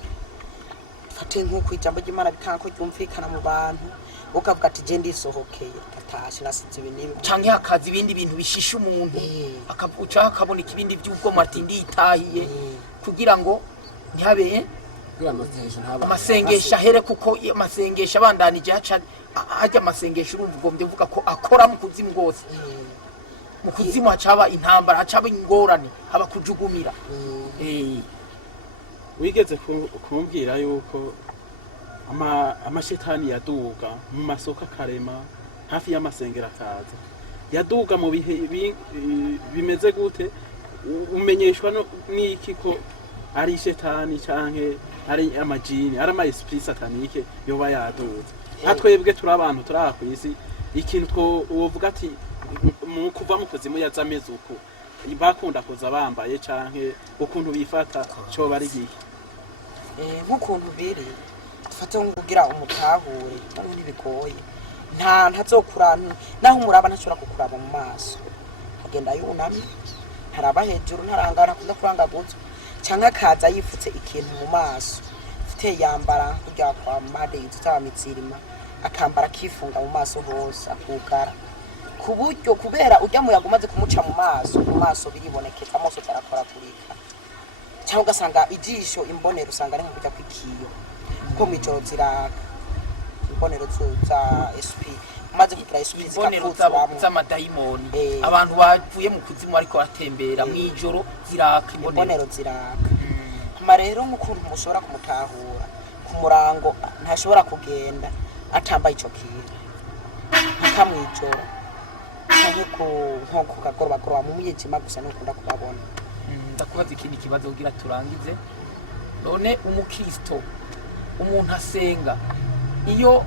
fate nk'uko ijambo ry'Imana bikanko ryumvikana mu bantu ukavuga ati je ndisohokeye atashi nasize ibintu canke hakaza ibindi bintu bishisha umuntu akavuca akaboneka ibindi by'ubwo Martin nditahiye kugira ngo ntihabe amasengesho ahere kuko amasengesho abandanije hajya amasengesho urumva ugombye uvuga ko akora mu kuzimu rwose mu kuzimu hacaba intambara hacaba ingorane haba kujugumira wigeze kumbwira yuko amashetani yaduga mu masoko akarema hafi y'amasengero akaza yaduga mu bihe bimeze gute umenyeshwa n'iki ko ari shetani canke ari amajini ari ama esprit satanique yoba yaduze natwebwe turi abantu turi aha kwisi ikintu wovuga ati mu kuva mu kuzimu yazameze uko bakunda kuza bambaye canke ukuntu bifata cyo bari giki nk'ukuntu biri dufate nk'ugira umutahure none ntibigoye ntazokurana naho umuraba ntashobora kukuraba mu maso agenda yunamye ntaraba hejuru ntarangana kuza kuranga gutyo cyangwa akaza yifutse ikintu mu maso ufite yambara kujya kwa made yitwa mitsirima akambara kifunga mu maso hose akugara ku buryo kubera ujya mu yagumaze kumuca mu maso biribonekeza amaso tarakora kurika cyangwa ugasanga ijisho imbonero usanga ari nk'ujya kwikiyo ko mijoro ziraka imbonero za SP maze kugira SP imbonero z'amadayimoni abantu bavuye mu kuzimu ariko batembera mu ijoro ziraka imbonero ziraka ama rero nk'ukuntu mushobora kumutahura ku murango ntashobora kugenda atambaye ico kintu akamwijoro nko kagoroba mu mwijima gusa n'ukunda kubabona. Ndakubaza ikindi kibazo kugira turangize. None umukristo umuntu asenga iyo